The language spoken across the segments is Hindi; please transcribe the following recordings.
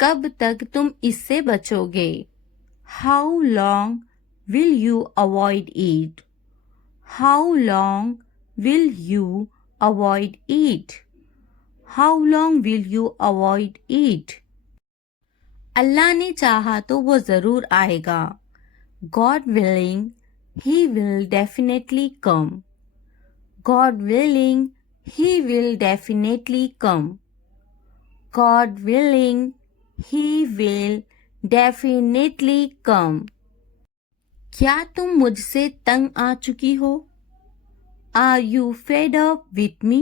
कब तक तुम इससे बचोगे? How long will you avoid it? How long will you avoid it? How long will you avoid it? अल्लाह ने चाहा तो वो जरूर आएगा. God willing, he will definitely come. God willing, he will definitely come. God willing, he will definitely come. क्या तुम मुझसे तंग आ चुकी हो? Are you fed up with me?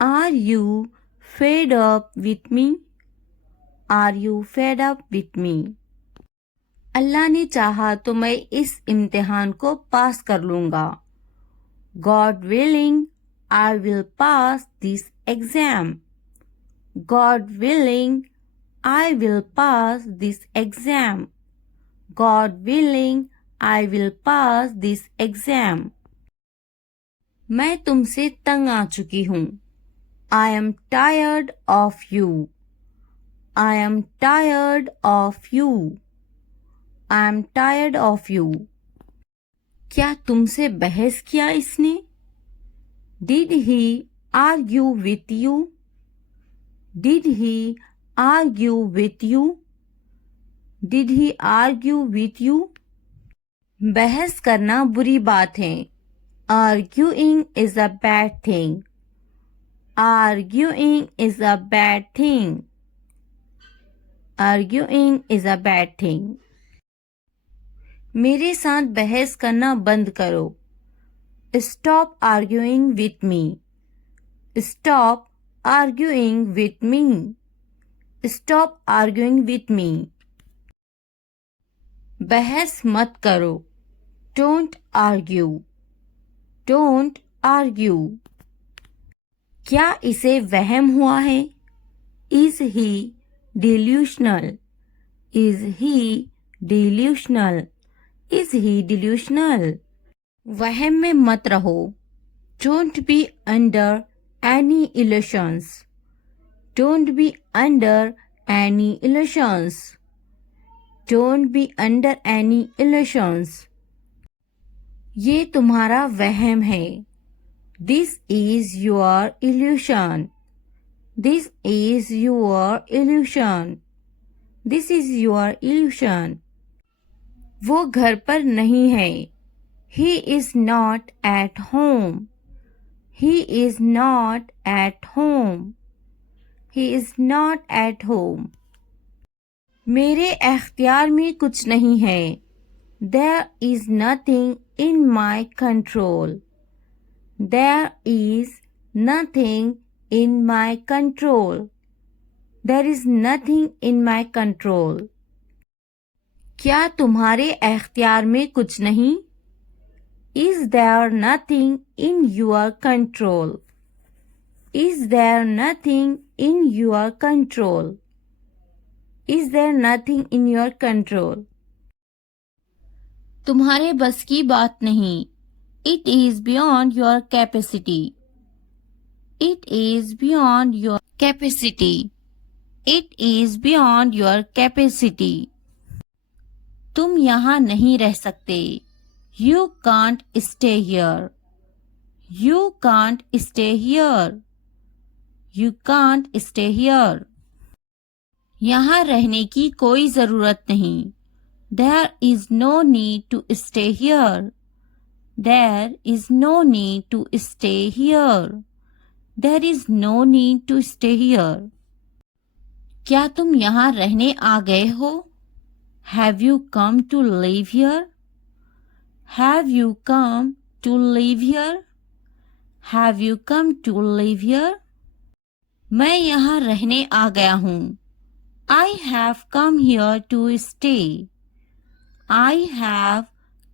Are you fed up with me? Are you fed up with me? अल्लाह ने चाहा तो मैं इस इम्तिहान को पास कर लूंगा. God willing, I will pass this exam. God willing, I will pass this exam. God willing, I will pass this exam. मैं तुमसे तंग आ चुकी हूँ. I am tired of you. I am tired of you. I am tired of you. क्या तुमसे बहस किया इसने? Did he argue with you? Did he argue with you? Did he argue with you? बहस करना बुरी बात है. Arguing is a bad thing. Arguing is a bad thing. Arguing is a bad thing. मेरे साथ बहस करना बंद करो. Stop arguing with me. Stop arguing with me. Stop arguing with me. बहस मत करो. Don't argue. Don't argue. क्या इसे वहम हुआ है? Is he delusional? Is he delusional? Is he delusional? वहम में मत रहो. Don't be under any illusions. Don't be under any illusions. Don't be under any illusions. ये तुम्हारा वहम है. This is your illusion. This is your illusion. This is your illusion. वो घर पर नहीं है. He is not at home. He is not at home. He is not at home. मेरे एख्तियार में कुछ नहीं है. There is nothing in my control. There is nothing in my control. There is nothing in my control. क्या तुम्हारे एख्तियार में कुछ नहीं? Is there nothing in your control? Is there nothing in your control? Is there nothing in your control? तुम्हारे बस की बात नहीं. It is beyond your capacity. It is beyond your capacity. It is beyond your capacity. तुम यहाँ नहीं रह सकते. You can't stay here. You can't stay here. You can't stay here. यहाँ रहने की कोई जरूरत नहीं. There is no need to stay here. There is no need to stay here. There is no need to stay here. क्या तुम यहाँ रहने आ गए हो? Have you come to live here? Have you come to live here? Have you come to live here? मैं यहाँ रहने आ गया हूँ. I have come here to stay. I have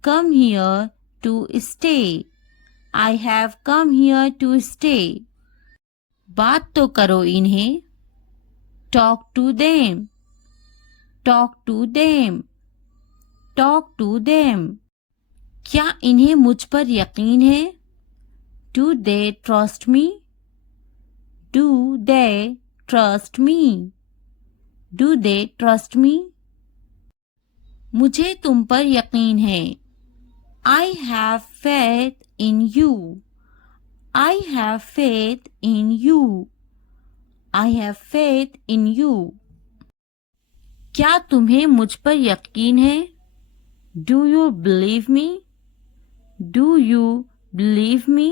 come here to stay. I have come here to stay. बात तो करो इन्हें. Talk to them. Talk to them. Talk to them. क्या इन्हें मुझ पर यकीन है? Do they trust me? Do they trust me? Do they trust me? मुझे तुम पर यकीन है. I have faith in you. I have faith in you. I have faith in you. क्या तुम्हें मुझ पर यकीन है? Do you believe me? Do you believe me?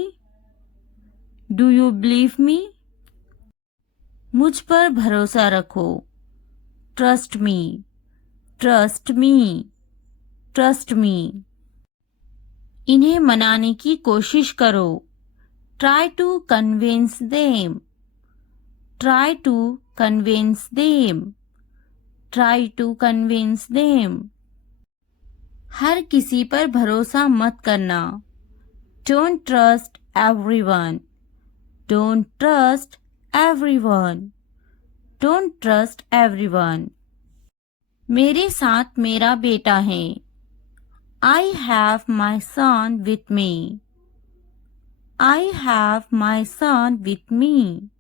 Do you believe me? मुझ पर भरोसा रखो. Trust me. Trust me. Trust me. इन्हें मनाने की कोशिश करो. Try to convince them. Try to convince them. Try to convince them. हर किसी पर भरोसा मत करना. Don't trust everyone. Don't trust everyone. Don't trust everyone. मेरे साथ मेरा बेटा है. I have my son with me. I have my son with me.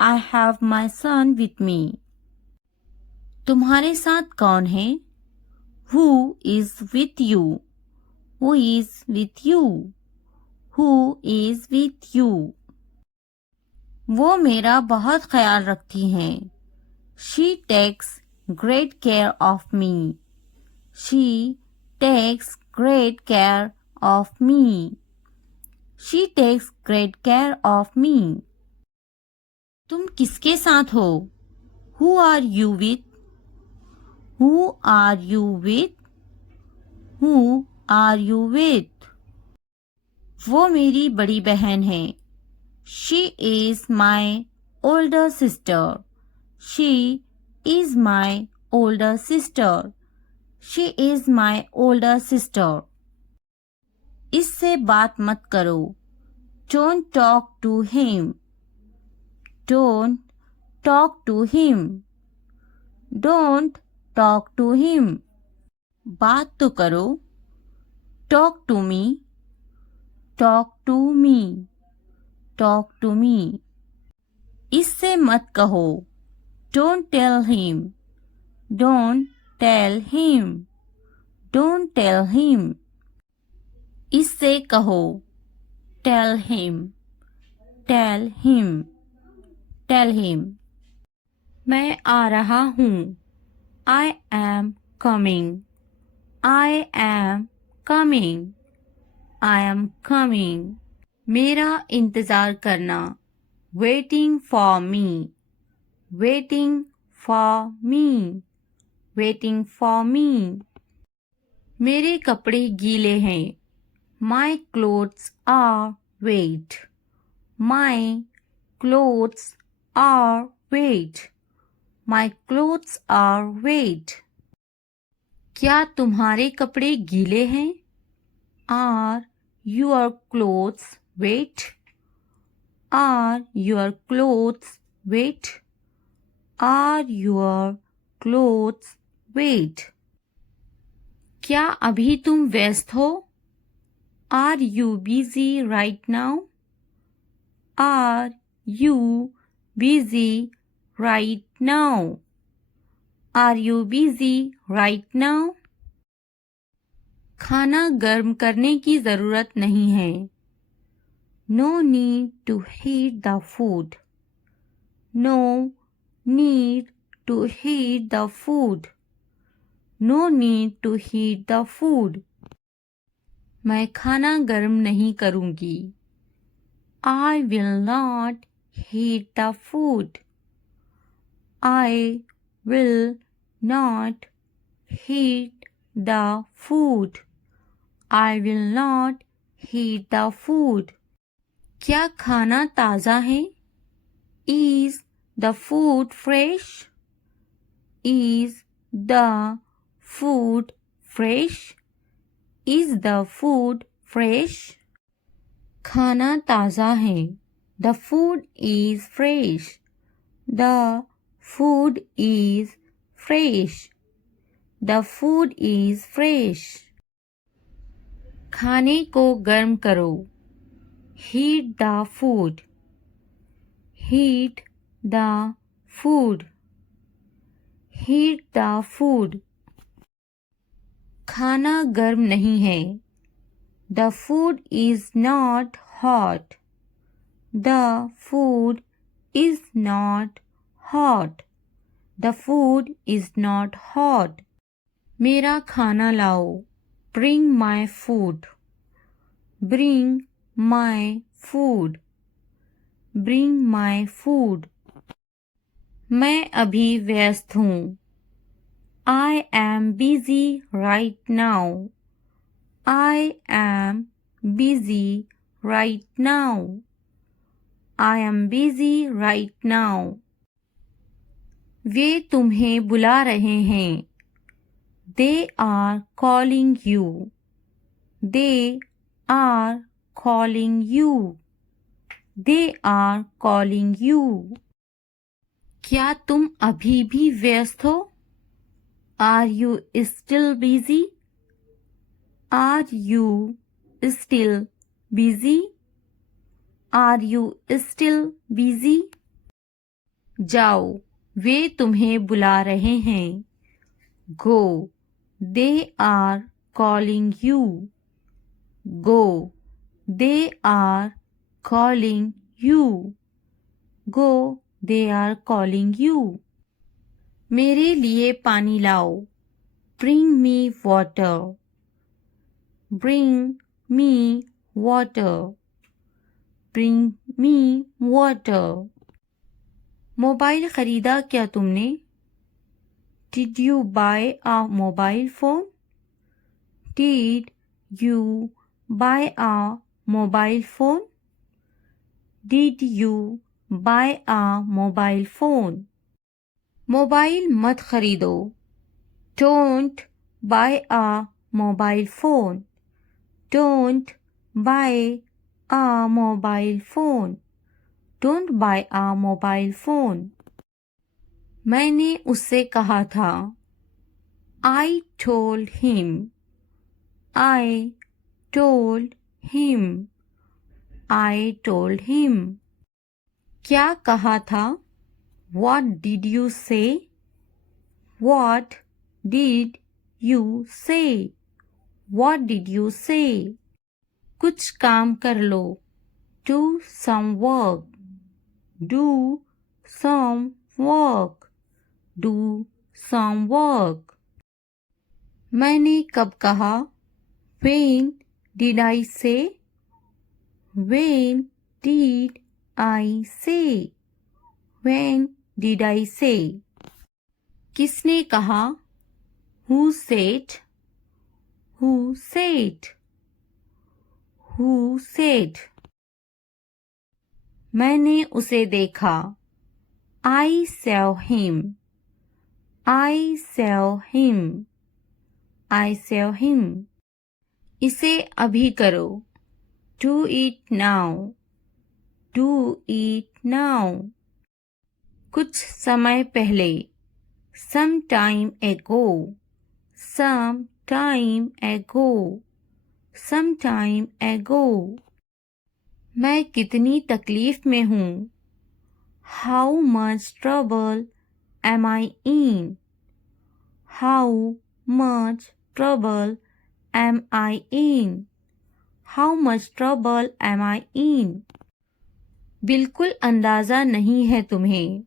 I have my son with me. तुम्हारे साथ कौन है? Who is with you? Who is with you? Who is with you? वो मेरा बहुत ख्याल रखती हैं. She takes great care of me. She takes great care of me. She takes great care of me. तुम किसके साथ हो? Who are you with? Who are you with? Who are you with? वो मेरी बड़ी बहन है. She is my older sister. She is my older sister. She is my older sister. इससे बात मत करो. Don't talk to him. Don't talk to him. Don't talk to him. बात तो करो. Talk to me. Talk to me. Talk to me. इससे मत कहो. Don't tell him. Don't tell him. Don't tell him. इससे कहो. Tell him. Tell him. Tell him. मैं आ रहा हूँ. I am coming. I am coming. I am coming. मेरा इंतज़ार करना. Waiting for me. Waiting for me. Waiting for me. मेरे कपड़े गीले हैं. My clothes are wet. My clothes are wet. My clothes are wet. क्या तुम्हारे कपड़े गीले हैं? Are your clothes wet? Are your clothes wet? Are your clothes wet? क्या अभी तुम व्यस्त हो? Are you busy right now? Are you busy right now? Are you busy right now? खाना गर्म करने की ज़रूरत नहीं है. No need to heat the food. No need to heat the food. No need to heat the food. मैं खाना गर्म नहीं करूँगी. I will not heat the food. I will not heat the food. I will not heat the food. क्या खाना ताज़ा है? Is the food fresh? Is the food fresh? Is the food fresh? खाना ताज़ा है. The food is fresh. The food is fresh. The food is fresh. खाने को गर्म करो. Heat the food. Heat the food. Heat the food. खाना गर्म नहीं है। The food is not hot. The food is not hot. The food is not hot. मेरा खाना लाओ। Bring my food. Bring my food. Bring my food. मैं अभी व्यस्त हूँ। I am busy right now. I am busy right now. I am busy right now. वे तुम्हें बुला रहे हैं। They are calling you. They are calling you. They are calling you. क्या तुम अभी भी व्यस्त हो? Are you still busy? Are you still busy? Are you still busy? जाओ, वे तुम्हें बुला रहे हैं। Go. They are calling you. Go. They are calling you. Go. They are calling you. मेरे लिए पानी लाओ। Bring me water. Bring me water. Bring me water. Mobile खरीदा क्या तुमने? Did you buy a mobile phone? Did you buy a mobile phone? Did you buy a mobile phone? Mobile मत खरीदो। Don't buy a mobile phone. Don't buy a mobile phone. Don't buy a mobile phone. मैंने उससे कहा था। I told him. I told him. I told him. क्या कहा था? What did you say? What did you say? What did you say? कुछ काम कर लो। Do some work. Do some work. Do some work. मैंने कब कहा? When did I say? When did I say? When did I say? किसने कहा? Who said? Who said? Who said? मैंने उसे देखा। I saw him. I saw him. I saw him. इसे अभी करो। Do it now. Do it now. कुछ समय पहले। Some time ago. Some time ago. Some time ago. मैं कितनी तकलीफ में हूँ? How much trouble am I in? How much trouble am I in? How much trouble am I in? बिल्कुल अंदाज़ा नहीं है तुम्हें।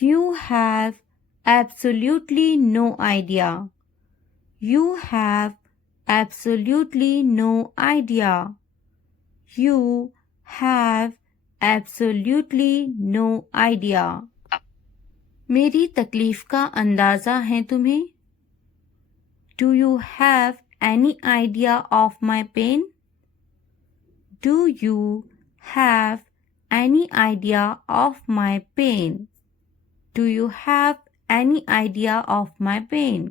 You have absolutely no idea. You have absolutely no idea. You have absolutely no idea. मेरी तकलीफ का अंदाज़ा है तुम्हें? Do you have any idea of my pain? Do you have any idea of my pain? Do you have any idea of my pain?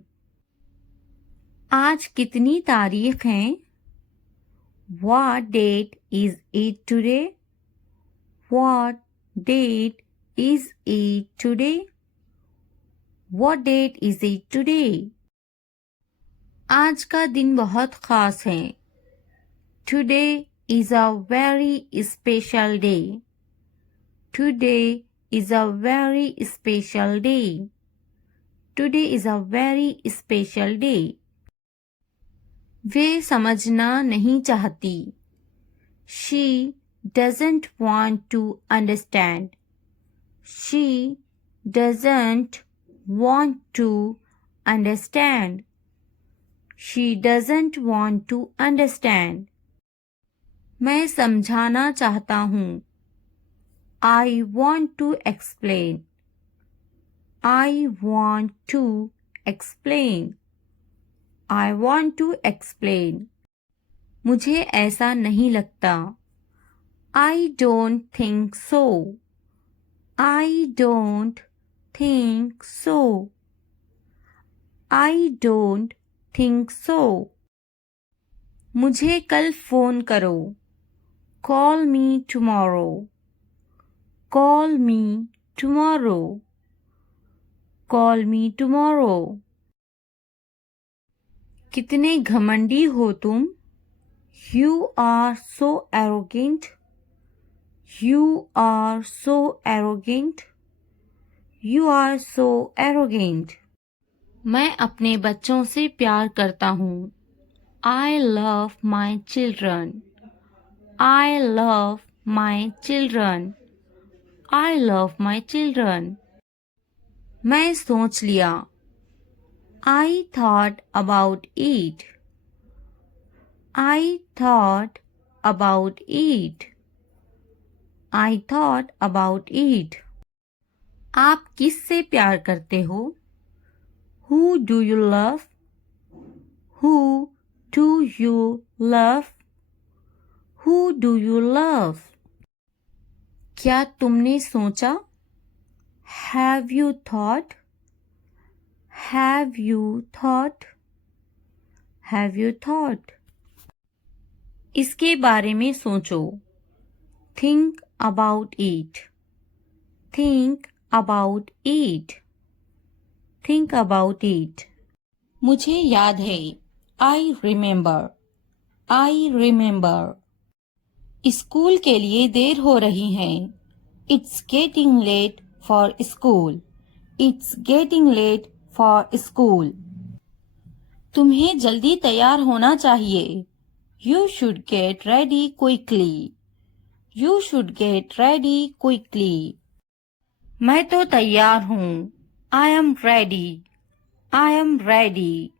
आज कितनी तारीख है? What date is it today? What date is it today? What date is it today? आज का दिन बहुत खास है। Today is a very special day. Today is a very special day. Today is a very special day. वे समझना नहीं चाहती. She doesn't want to understand. She doesn't want to understand. She doesn't want to understand. मैं समझाना चाहता हूँ. I want to explain. I want to explain. I want to explain. मुझे ऐसा नहीं लगता. I don't think so. I don't think so. I don't think so. मुझे कल फ़ोन करो. Call me tomorrow. Call me tomorrow. Call me tomorrow. कितने घमंडी हो तुम. You are so arrogant. You are so arrogant. You are so arrogant. मैं अपने बच्चों से प्यार करता हूँ. I love my children. I love my children. I love my children. मैं सोच लिया. I thought about it. I thought about it. I thought about it. आप किससे प्यार करते हो? Who do you love? Who do you love? Who do you love? क्या तुमने सोचा? Have you thought? Have you thought? Have you thought? इसके बारे में सोचो. Think about it. Think about it. Think about it. मुझे याद है. I remember. I remember. School के लिए देर हो रही है. It's getting late for school. It's getting late for school. तुम्हें जल्दी तैयार होना चाहिए. You should get ready quickly. You should get ready quickly. मैं तो तैयार हूँ. I am ready. I am ready.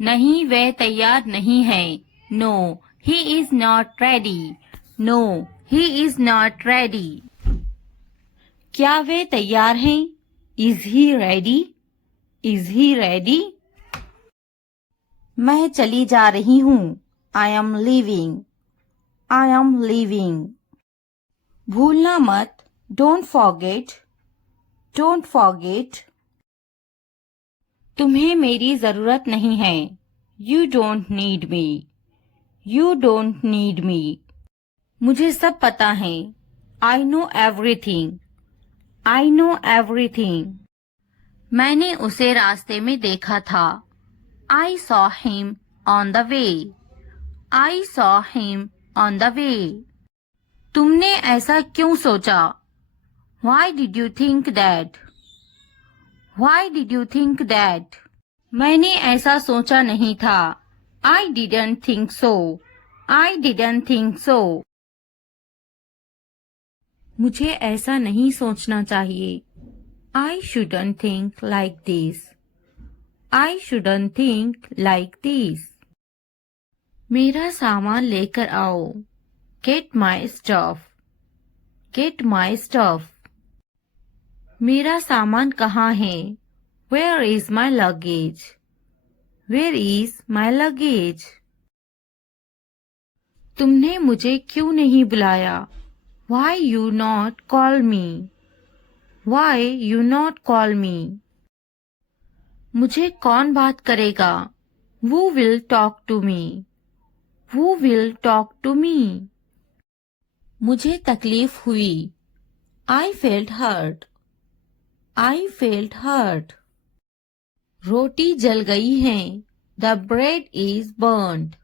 नहीं, वह तैयार नहीं है. No, he is not ready. No, he is not ready. क्या वे तैयार हैं? Is he ready? Is he ready? मैं चली जा रही हूँ. I am leaving. I am leaving. भूलना मत. Don't forget. Don't forget. तुम्हें मेरी जरूरत नहीं है. You don't need me. You don't need me. मुझे सब पता है. I know everything. I know everything. मैंने उसे रास्ते में देखा था. I saw him on the way. I saw him on the way. तुमने ऐसा क्यों सोचा? Why did you think that? Why did you think that? मैंने ऐसा सोचा नहीं था. I didn't think so. I didn't think so. मुझे ऐसा नहीं सोचना चाहिए. I shouldn't think like this. I shouldn't think like this. मेरा सामान लेकर आओ. Get my stuff. Get my stuff. मेरा सामान कहाँ है? Where is my luggage? Where is my luggage? तुमने मुझे क्यों नहीं बुलाया? Why you not call me? Why you not call me? मुझे कौन बात करेगा? Who will talk to me? Who will talk to me? मुझे तकलीफ हुई. I felt hurt. I felt hurt. रोटी जल गई है. The bread is burnt.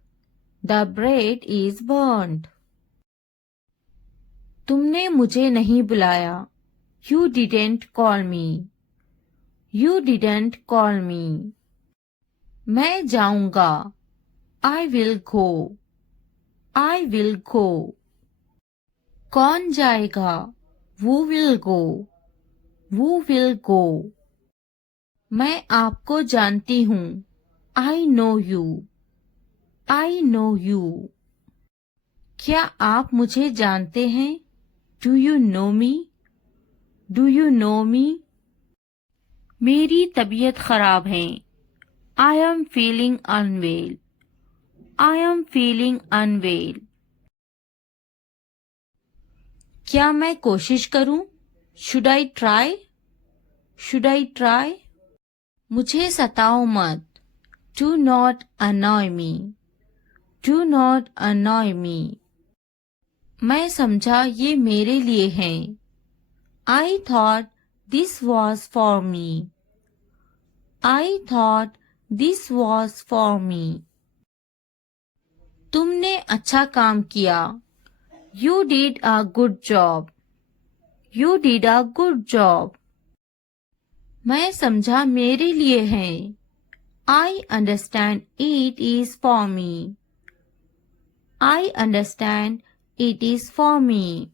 The bread is burnt. तुमने मुझे नहीं बुलाया. You didn't call me. You didn't call me. मैं जाऊंगा. I will go. I will go. कौन जाएगा? Who will go? Who will go? मैं आपको जानती हूँ. I know you. I know you. क्या आप मुझे जानते हैं? Do you know me? Do you know me? मेरी तबीयत खराब है. I am feeling unwell. I am feeling unwell. क्या मैं कोशिश करूं? Should I try? Should I try? मुझे सताओ मत. Do not annoy me. Do not annoy me. मैं समझा ये मेरे लिए है. I thought this was for me. I thought this was for me. तुमने अच्छा काम किया. You did a good job. You did a good job. मैं समझा मेरे लिए है. I understand it is for me. I understand it is for me.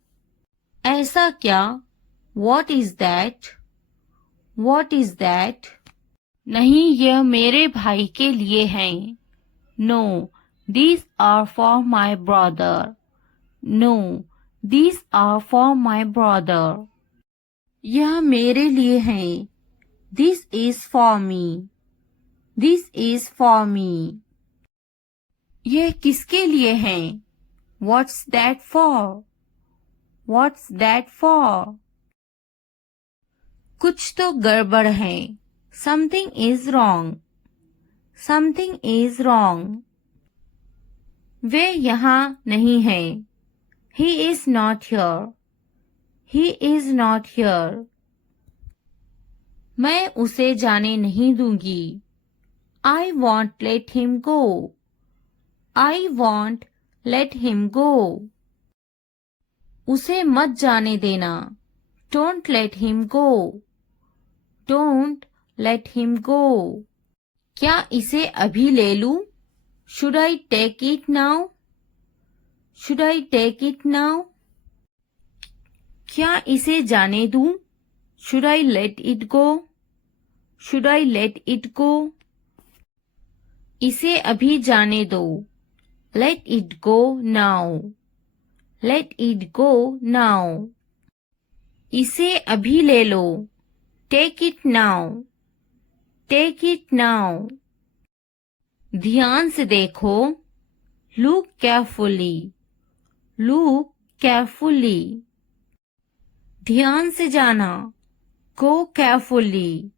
ऐसा क्या? What is that? What is that? नहीं, यह मेरे भाई के लिए हैं. No, these are for my brother. No, these are for my brother. यह मेरे लिए हैं. This is for me. This is for me. यह किसके लिए हैं? What's that for? What's that for? कुछ तो गड़बड़ है. Something is wrong. Something is wrong. वे यहाँ नहीं हैं. He is not here. He is not here. मैं उसे जाने नहीं दूंगी. I won't let him go. I won't let him go. उसे मत जाने देना. Don't let him go. Don't let him go. क्या इसे अभी ले लूं? Should I take it now? Should I take it now? क्या इसे जाने दूं? Should I let it go? Should I let it go? इसे अभी जाने दो. Let it go now. Let it go now. इसे अभी ले लो. Take it now. Take it now. ध्यान से देखो. Look carefully. Look carefully. ध्यान से जाना. Go carefully.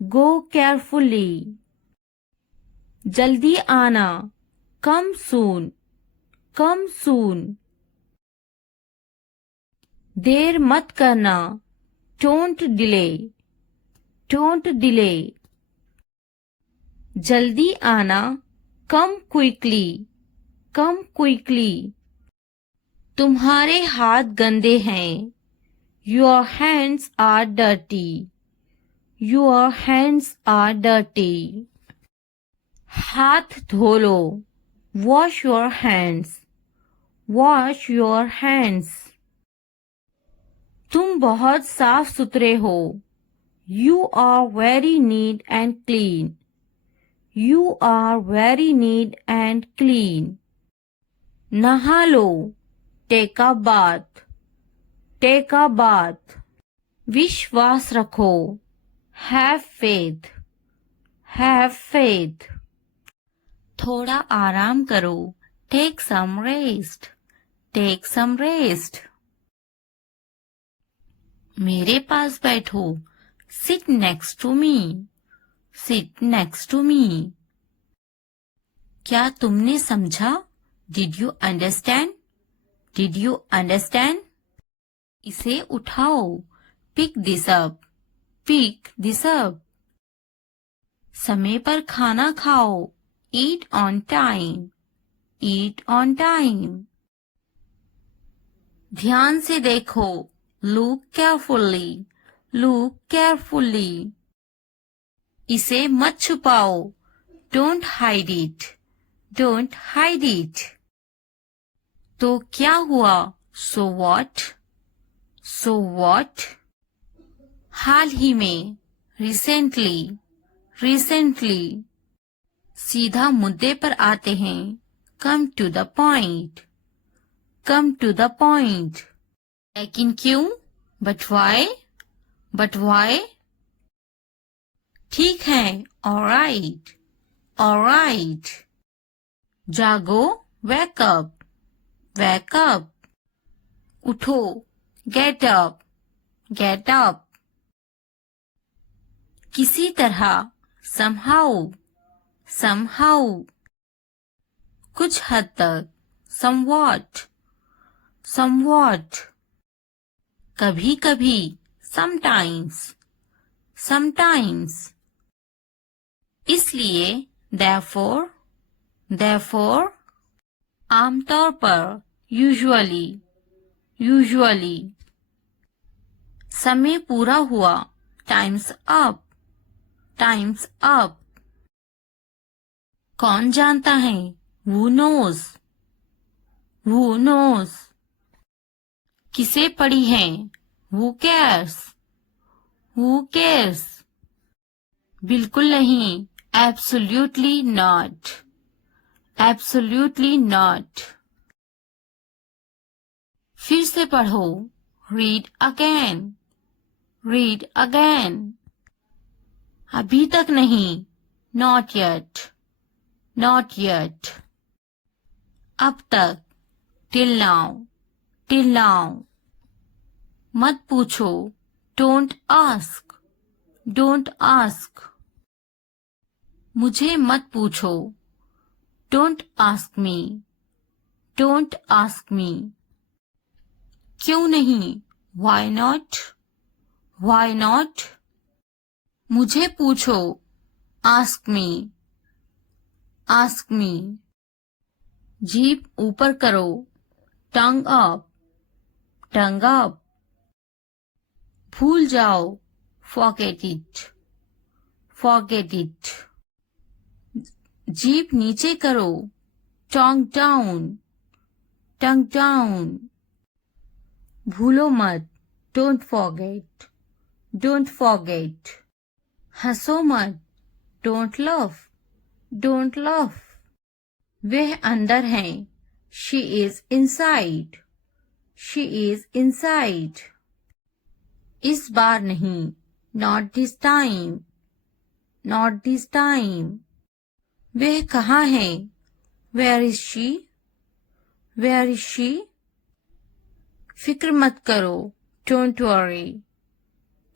Go carefully. जल्दी आना. Come soon. Come soon. देर मत करना. Don't delay. Don't delay. जल्दी आना. Come quickly. Come quickly. तुम्हारे हाथ गंदे हैं. Your hands are dirty. Your hands are dirty. हाथ धो लो. Wash your hands. Wash your hands. तुम बहुत साफ सुथरे हो. You are very neat and clean. You are very neat and clean. नहा लो. Take a bath. Take a bath. विश्वास रखो. Have faith. Have faith. थोड़ा आराम करो. Take some rest. Take some rest. मेरे पास बैठो. Sit next to me. Sit next to me. क्या तुमने समझा? Did you understand? Did you understand? इसे उठाओ. Pick this up. Pick this up. समय पर खाना खाओ. Eat on time. Eat on time. ध्यान से देखो. Look carefully. Look carefully. इसे मत छुपाओ, don't hide it, don't hide it. तो क्या हुआ, सो व्हाट, सो व्हाट। हाल ही में, रिसेंटली, रिसेंटली। सीधा मुद्दे पर आते हैं, come to the point, come to the point. लेकिन क्यों, बट व्हाई, बट व्हाई। ठीक है, ऑलराइट, ऑलराइट। जागो, वेक अप, वेक अप। उठो, गेट अप, गेट अप। किसी तरह, somehow, somehow। कुछ हद तक, somewhat, somewhat। कभी कभी, sometimes, sometimes। इसलिए, therefore, therefore। आमतौर पर, usually, usually। समय पूरा हुआ, time's up, time's up। कौन जानता है, who knows, who knows। किसे पड़ी है, who cares, who cares। बिल्कुल नहीं, absolutely not, absolutely not। फिर से पढ़ो, read again, read again। अभी तक नहीं, not yet, not yet। अब तक, till now, till now। मत पूछो, don't ask, don't ask। मुझे मत पूछो, don't ask me, don't ask me। क्यों नहीं, why not, why not। मुझे पूछो, ask me, ask me। जीभ ऊपर करो, tongue up, tongue up। भूल जाओ, forget it, forget it। जीभ नीचे करो, tongue down, tongue down। भूलो मत, don't forget, don't forget। हंसो मत, don't laugh, don't laugh। वह अंदर है, she is inside, she is inside। इस बार नहीं, not this time, not this time। वह कहाँ है, where is she, where is she। फिक्र मत करो, don't worry,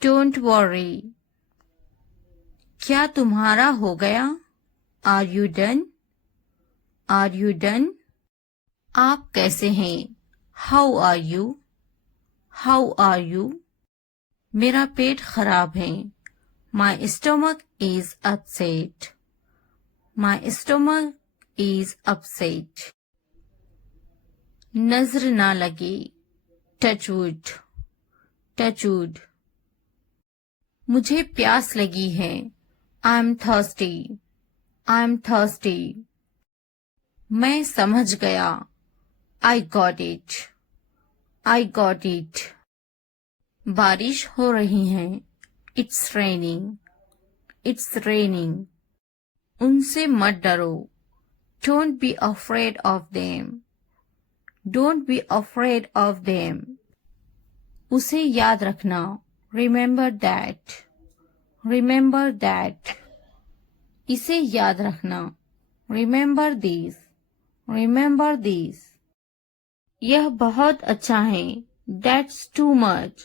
don't worry। क्या तुम्हारा हो गया, are you done, are you done। आप कैसे हैं, how are you, how are you। मेरा पेट खराब है, my stomach is upset, my stomach is upset। नजर ना लगे, touch wood, touch wood। मुझे प्यास लगी है, I'm thirsty, I'm thirsty। मैं समझ गया, I got it, I got it। बारिश हो रही है, it's raining, it's raining। उनसे मत डरो, don't be afraid of them, don't be afraid of them। उसे याद रखना, remember that, remember that। इसे याद रखना, remember this, remember this। यह बहुत अच्छा है, that's too much,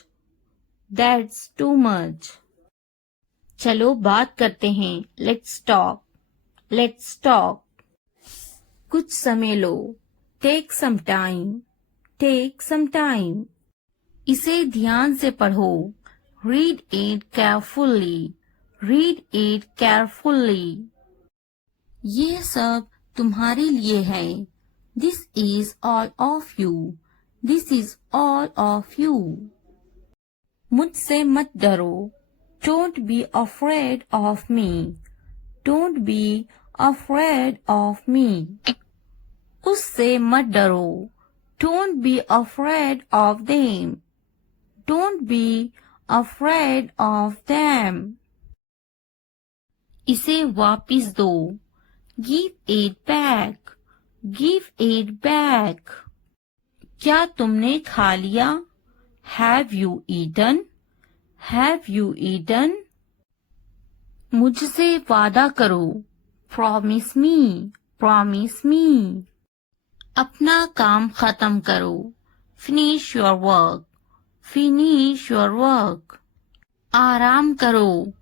that's too much। चलो बात करते हैं, let's talk, let's talk। कुछ समय लो, take some time, take some time। इसे ध्यान से पढ़ो, read it carefully, read it carefully। ये सब तुम्हारे लिए है, this is all of you, this is all of you। मुझसे मत डरो, Don't be afraid of me. Don't be afraid of me. उससे मत डरो. Don't be afraid of them. Don't be afraid of them. इसे वापिस दो. Give it back. Give it back. क्या तुमने खा लिया? Have you eaten? Have you eaten? मुझसे वादा करो. Promise me. Promise me. अपना काम खत्म करो. Finish your work. Finish your work. आराम करो.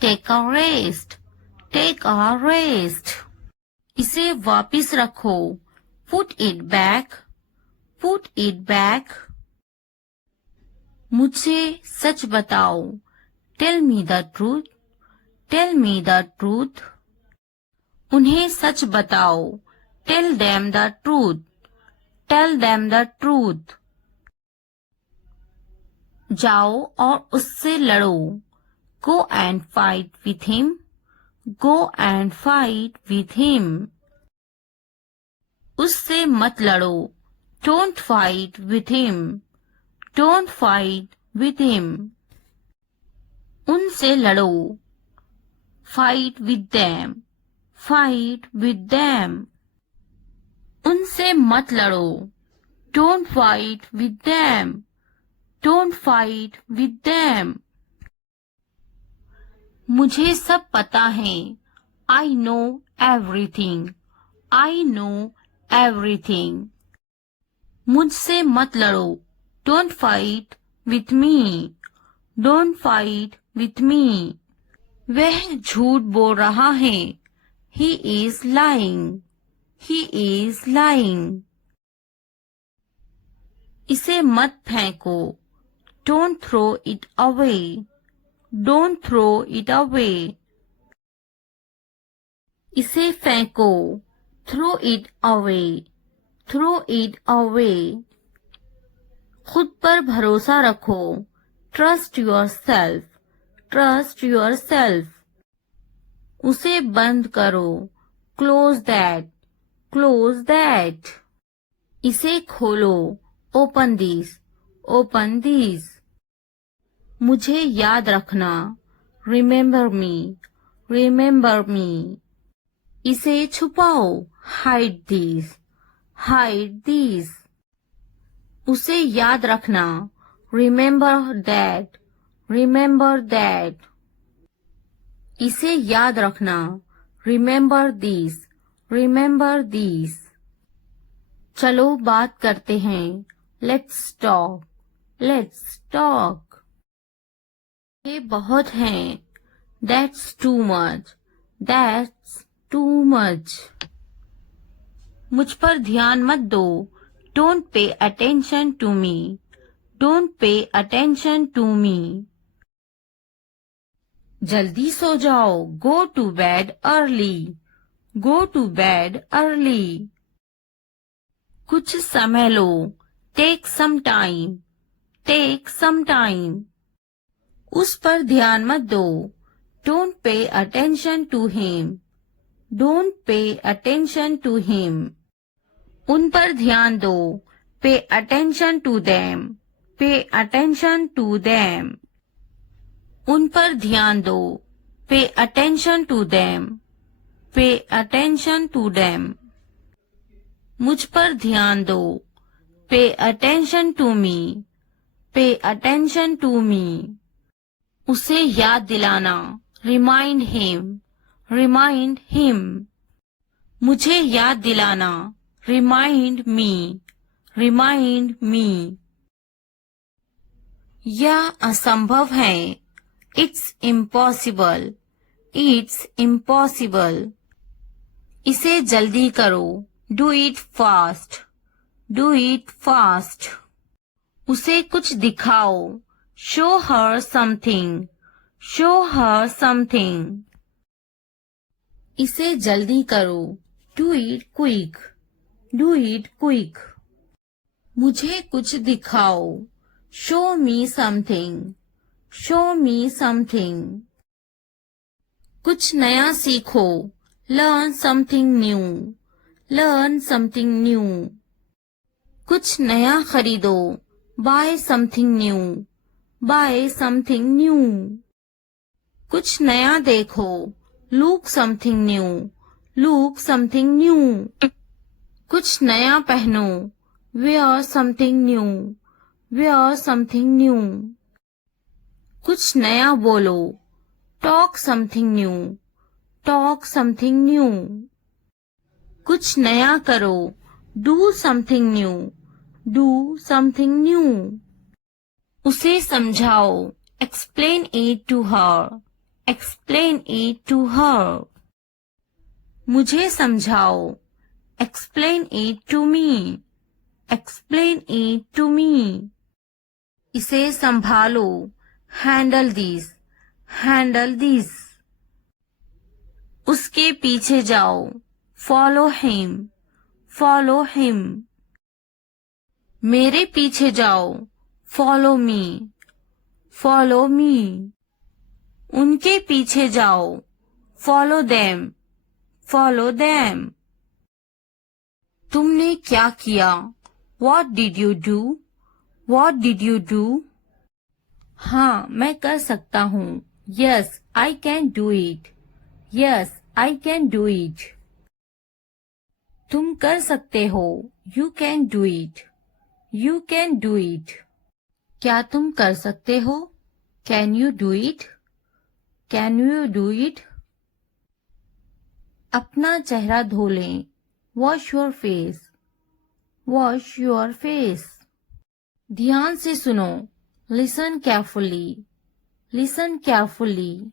Take a rest. Take a rest. इसे वापिस रखो. Put it back. Put it back. मुझे सच बताओ. Tell me the truth. Tell me the truth. उन्हें सच बताओ. Tell them the truth. Tell them the truth. जाओ और उससे लड़ो. Go and fight with him. Go and fight with him. उससे मत लड़ो. Don't fight with him. Don't fight with him. उनसे लड़ो. Fight with them. Fight with them. उनसे मत लड़ो. Don't fight with them. Don't fight with them. मुझे सब पता है. I know everything. I know everything. मुझसे मत लड़ो. Don't fight with me. Don't fight with me. वह झूठ बोल रहा है. He is lying. He is lying. इसे मत फेंको. Don't throw it away. Don't throw it away. इसे फेंको. Throw it away. Throw it away. खुद पर भरोसा रखो. Trust yourself. Trust yourself. उसे बंद करो. Close that. Close that. इसे खोलो. Open this. Open this. मुझे याद रखना. Remember me. Remember me. इसे छुपाओ. Hide this. Hide this. उसे याद रखना. Remember that. Remember that. इसे याद रखना. Remember this. Remember this. चलो बात करते हैं. Let's talk. Let's talk. ये बहुत हैं. That's too much. That's too much. मुझ पर ध्यान मत दो. Don't pay attention to me. Don't pay attention to me. जल्दी सो जाओ. Go to bed early. Go to bed early. कुछ समय लो. Take some time. Take some time. उस पर ध्यान मत दो. Don't pay attention to him. Don't pay attention to him. उन पर ध्यान दो. Pay attention to them. Pay attention to them. उन पर ध्यान दो. Pay attention to them. Pay attention to them. मुझ पर ध्यान दो. Pay attention to me. Pay attention to me. उसे याद दिलाना. Remind him. Remind him. मुझे याद दिलाना. Remind me. Remind me. यह असंभव है. It's impossible. It's impossible. इसे जल्दी करो. Do it fast. Do it fast. उसे कुछ दिखाओ. Show her something. Show her something. इसे जल्दी करो. Do it quick. Do it quick. मुझे कुछ दिखाओ. Show me something. Show me something. कुछ नया सीखो. Learn something new. Learn something new. कुछ नया खरीदो. Buy something new. Buy something new. कुछ नया देखो. Look something new. Look something new. कुछ नया पहनो. Wear something new. Wear something new. कुछ नया बोलो. Talk something new. Talk something new. कुछ नया करो. Do something new. Do something new. उसे समझाओ. Explain it to her. Explain it to her. मुझे समझाओ. Explain it to me. Explain it to me. इसे संभालो. Handle this. Handle this. उसके पीछे जाओ. Follow him. Follow him. मेरे पीछे जाओ. Follow me. Follow me. उनके पीछे जाओ. Follow them. Follow them. तुमने क्या किया? What did you do? What did you do? हाँ, मैं कर सकता हूँ. Yes, I can do it. Yes, I can do it. तुम कर सकते हो. You can do it. You can do it. क्या तुम कर सकते हो? Can you do it? Can you do it? अपना चेहरा धो लें. Wash your face. Wash your face. ध्यान से सुनो. Listen carefully. Listen carefully.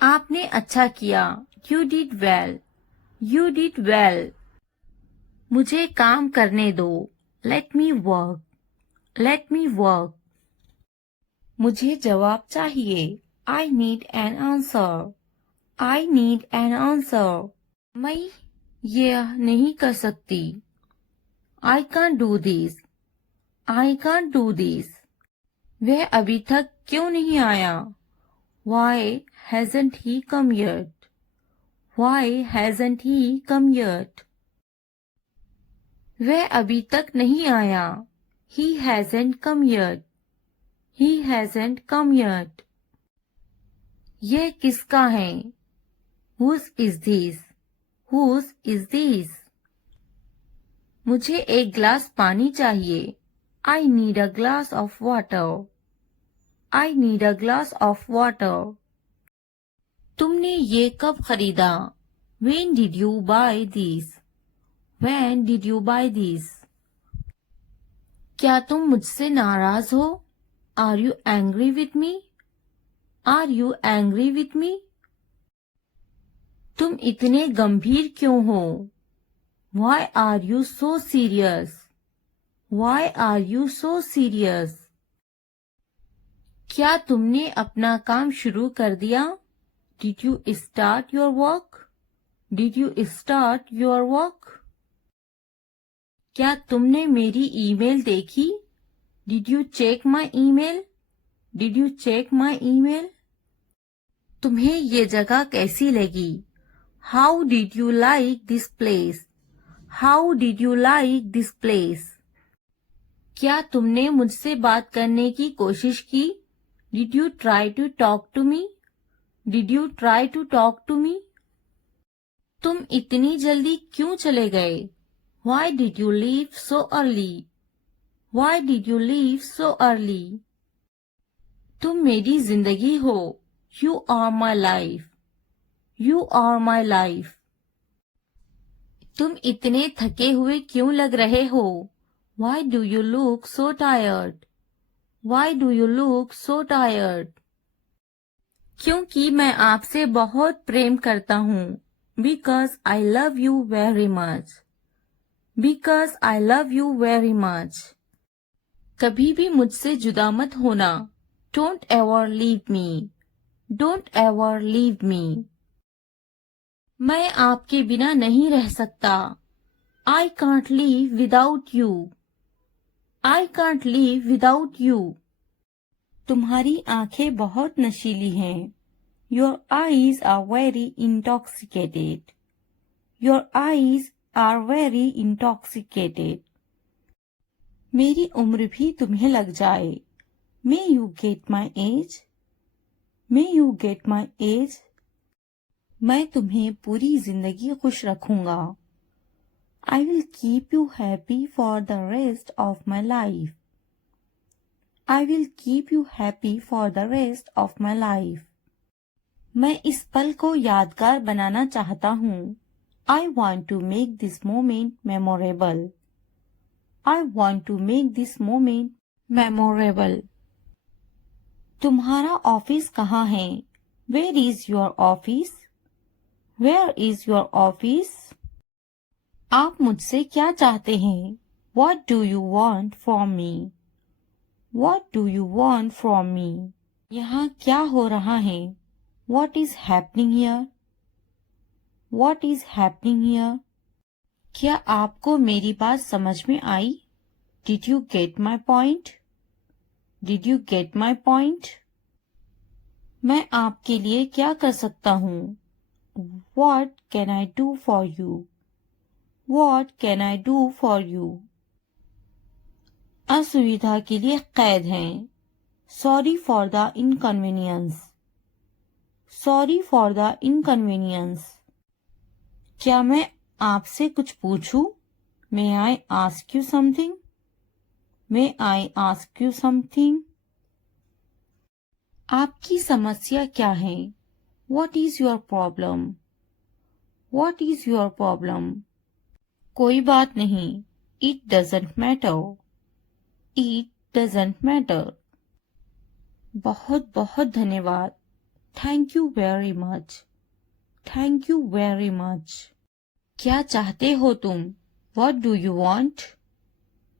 आपने अच्छा किया. You did well. You did well. मुझे काम करने दो. Let me work. Let me work. मुझे जवाब चाहिए. I need an answer. I need an answer. मैं यह नहीं कर सकती. I can't do this. I can't do this. वह अभी तक क्यों नहीं आया? Why hasn't he come yet? Why hasn't he come yet? वह अभी तक नहीं आया. He hasn't come yet. He hasn't come yet. यह किसका है? Whose is this? Whose is this? मुझे एक ग्लास पानी चाहिए. I need a glass of water. I need a glass of water. तुमने ये कब खरीदा? When did you buy this? When did you buy this? क्या तुम मुझसे नाराज हो? Are you angry with me? Are you angry with me? तुम इतने गंभीर क्यों हो? Why are you so serious? Why are you so serious? क्या तुमने अपना काम शुरू कर दिया? Did you start your work? Did you start your work? क्या तुमने मेरी ईमेल देखी? Did you check my email? Did you check my email? तुम्हें ये जगह कैसी लगी? How did you like this place? How did you like this place? क्या तुमने मुझसे बात करने की कोशिश की? Did you try to talk to me? Did you try to talk to me? तुम इतनी जल्दी क्यों चले गए? Why did you leave so early? Why did you leave so early? तुम मेरी जिंदगी हो. You are my life. You are my life. तुम इतने थके हुए क्यों लग रहे हो? Why do you look so tired? Why do you look so tired? क्योंकि मैं आपसे बहुत प्रेम करता हूँ. Because I love you very much. Because I love you very much. कभी भी मुझसे जुदा मत होना. Don't ever leave me. Don't ever leave me. मैं आपके बिना नहीं रह सकता. I can't live without you. I can't live without you. तुम्हारी आंखें बहुत नशीली हैं. Your eyes are very intoxicated. Your eyes are very intoxicated. मेरी उम्र भी तुम्हें लग जाए. May you get my age? May you get my age? मैं तुम्हें पूरी जिंदगी खुश रखूंगा. I will keep you happy for the rest of my life. I will keep you happy for the rest of my life. मैं इस पल को यादगार बनाना चाहता हूँ. I want to make this moment memorable. I want to make this moment memorable. तुम्हारा ऑफिस कहाँ है? Where is your office? Where is your office? आप मुझसे क्या चाहते हैं? What do you want from me? What do you want from me? यहाँ क्या हो रहा है? What is happening here? What is happening here? क्या आपको मेरी बात समझ में आई? Did you get my point? Did you get my point? मैं आपके लिए क्या कर सकता हूँ? What can I do for you? What can I do for you? असुविधा के लिए कैद हैं. Sorry for the inconvenience. Sorry for the inconvenience. क्या मैं आपसे कुछ पूछूं? May I ask you something? May I ask you something? आपकी समस्या क्या है? What is your problem? What is your problem? कोई बात नहीं. It doesn't matter. It doesn't matter. बहुत बहुत धन्यवाद. Thank you very much. Thank you very much. क्या चाहते हो तुम? What do you want?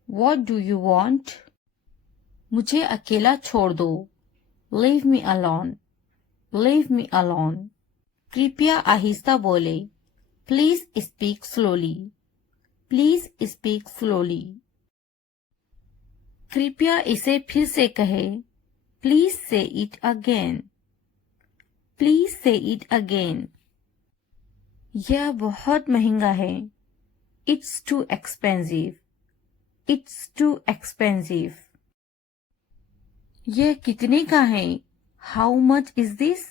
What do you want? मुझे अकेला छोड़ दो. Leave me alone. Leave me alone. कृपया आहिस्ता बोले. Please speak slowly. Please speak slowly. कृपया इसे फिर से कहे. Please say it again. Please say it again. यह बहुत महंगा है. It's too expensive. It's too expensive. यह कितने का है? How much is this?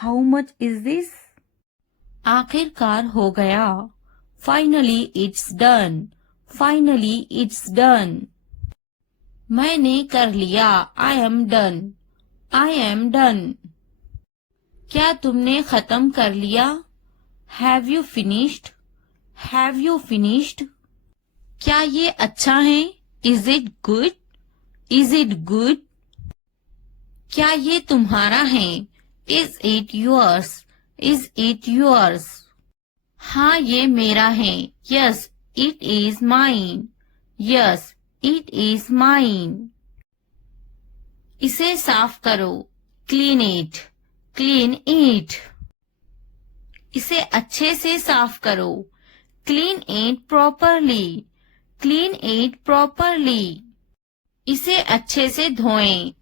How much is this? आखिरकार हो गया. Finally it's done. Finally it's done. मैंने कर लिया. I am done. I am done. क्या तुमने खत्म कर लिया? Have you finished? Have you finished? क्या ये अच्छा है? Is it good? Is it good? क्या ये तुम्हारा है? Is it yours? Is it yours? हाँ ये मेरा है. Yes, it is mine. Yes, it is mine. इसे साफ करो. Clean it. Clean it. इसे अच्छे से साफ करो. Clean it properly. Clean it properly. इसे अच्छे से धोएं.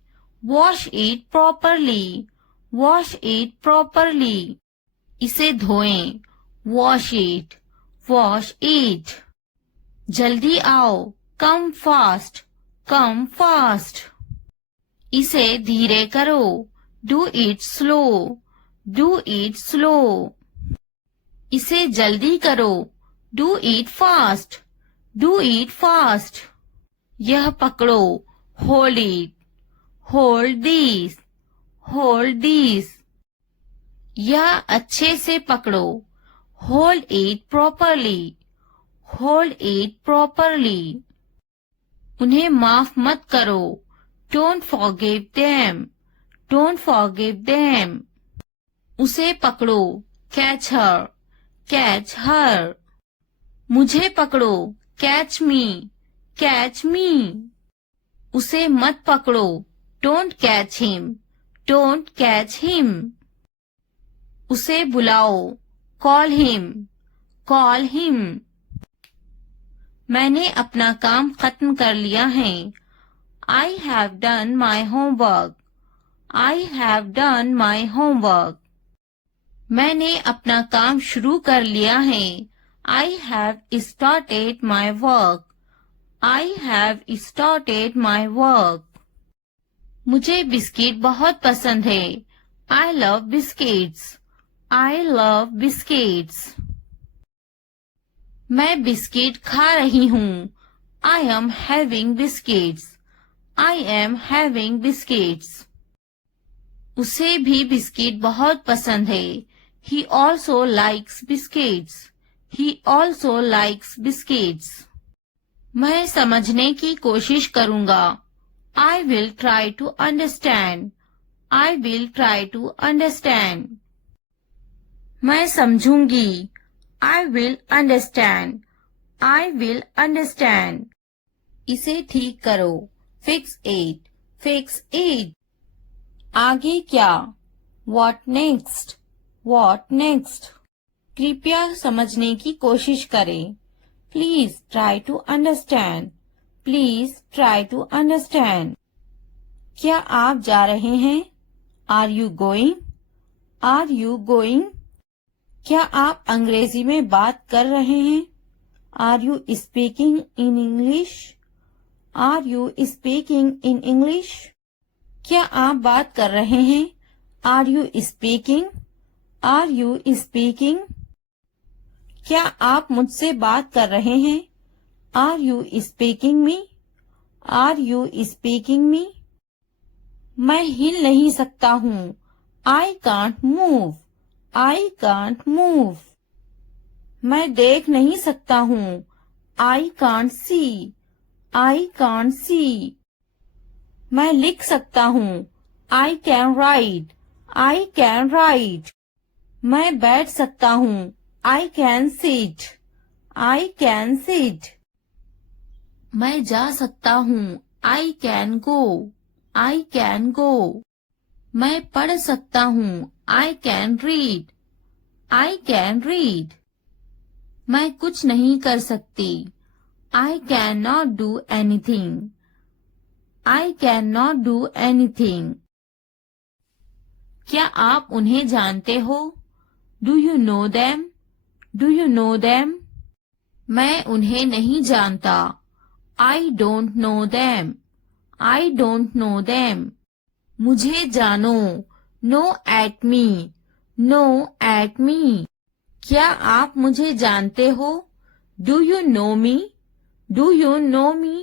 Wash it properly. Wash it properly. इसे धोएं. Wash it. Wash it. जल्दी आओ. Come fast. Come fast. इसे धीरे करो. Do it slow. Do it slow. इसे जल्दी करो. Do it fast. Do it fast. यह पकड़ो. Hold it. Hold this. Hold this. यह अच्छे से पकड़ो. Hold it properly. Hold it properly. उन्हें माफ मत करो. Don't forgive them. Don't forgive them. उसे पकड़ो. Catch her. Catch her. मुझे पकड़ो. Catch me. Catch me. उसे मत पकड़ो. Don't catch him. Don't catch him. उसे बुलाओ. Call him. Call him. मैंने अपना काम खत्म कर लिया है. I have done my homework. I have done my homework. मैंने अपना काम शुरू कर लिया है. I have started my work. I have started my work. मुझे बिस्किट बहुत पसंद है. I love biscuits. I love biscuits. मैं बिस्किट खा रही हूँ. I am having biscuits. I am having biscuits. उसे भी बिस्किट बहुत पसंद है. He also likes biscuits. He also likes biscuits. मैं समझने की कोशिश करूँगा. I will try to understand. I will try to understand. मैं समझूंगी. I will understand. I will understand. इसे ठीक करो. Fix it. Fix it. आगे क्या? What next? What next? कृपया समझने की कोशिश करें. Please try to understand. Please try to understand. क्या आप जा रहे हैं? Are you going? Are you going? क्या आप अंग्रेजी में बात कर रहे हैं? Are you speaking in English? Are you speaking in English? क्या आप बात कर रहे हैं? Are you speaking? Are you speaking? क्या आप मुझसे बात कर रहे हैं? Are you speaking me? Are you speaking me? मैं हिल नहीं सकता हूँ. I can't move. I can't move. मैं देख नहीं सकता हूँ. I can't see. I can't see. मैं लिख सकता हूँ. I can write. I can write. मैं बैठ सकता हूँ. I can sit. I can sit. मैं जा सकता हूँ. I can go. I can go. मैं पढ़ सकता हूँ. I can read. I can read. मैं कुछ नहीं कर सकती. I cannot do anything. I cannot do anything. क्या आप उन्हें जानते हो? Do you know them? Do you know them? मैं उन्हें नहीं जानता. I don't know them. I don't know them. मुझे जानो. No at me. No at me. क्या आप मुझे जानते हो? Do you know me? Do you know me?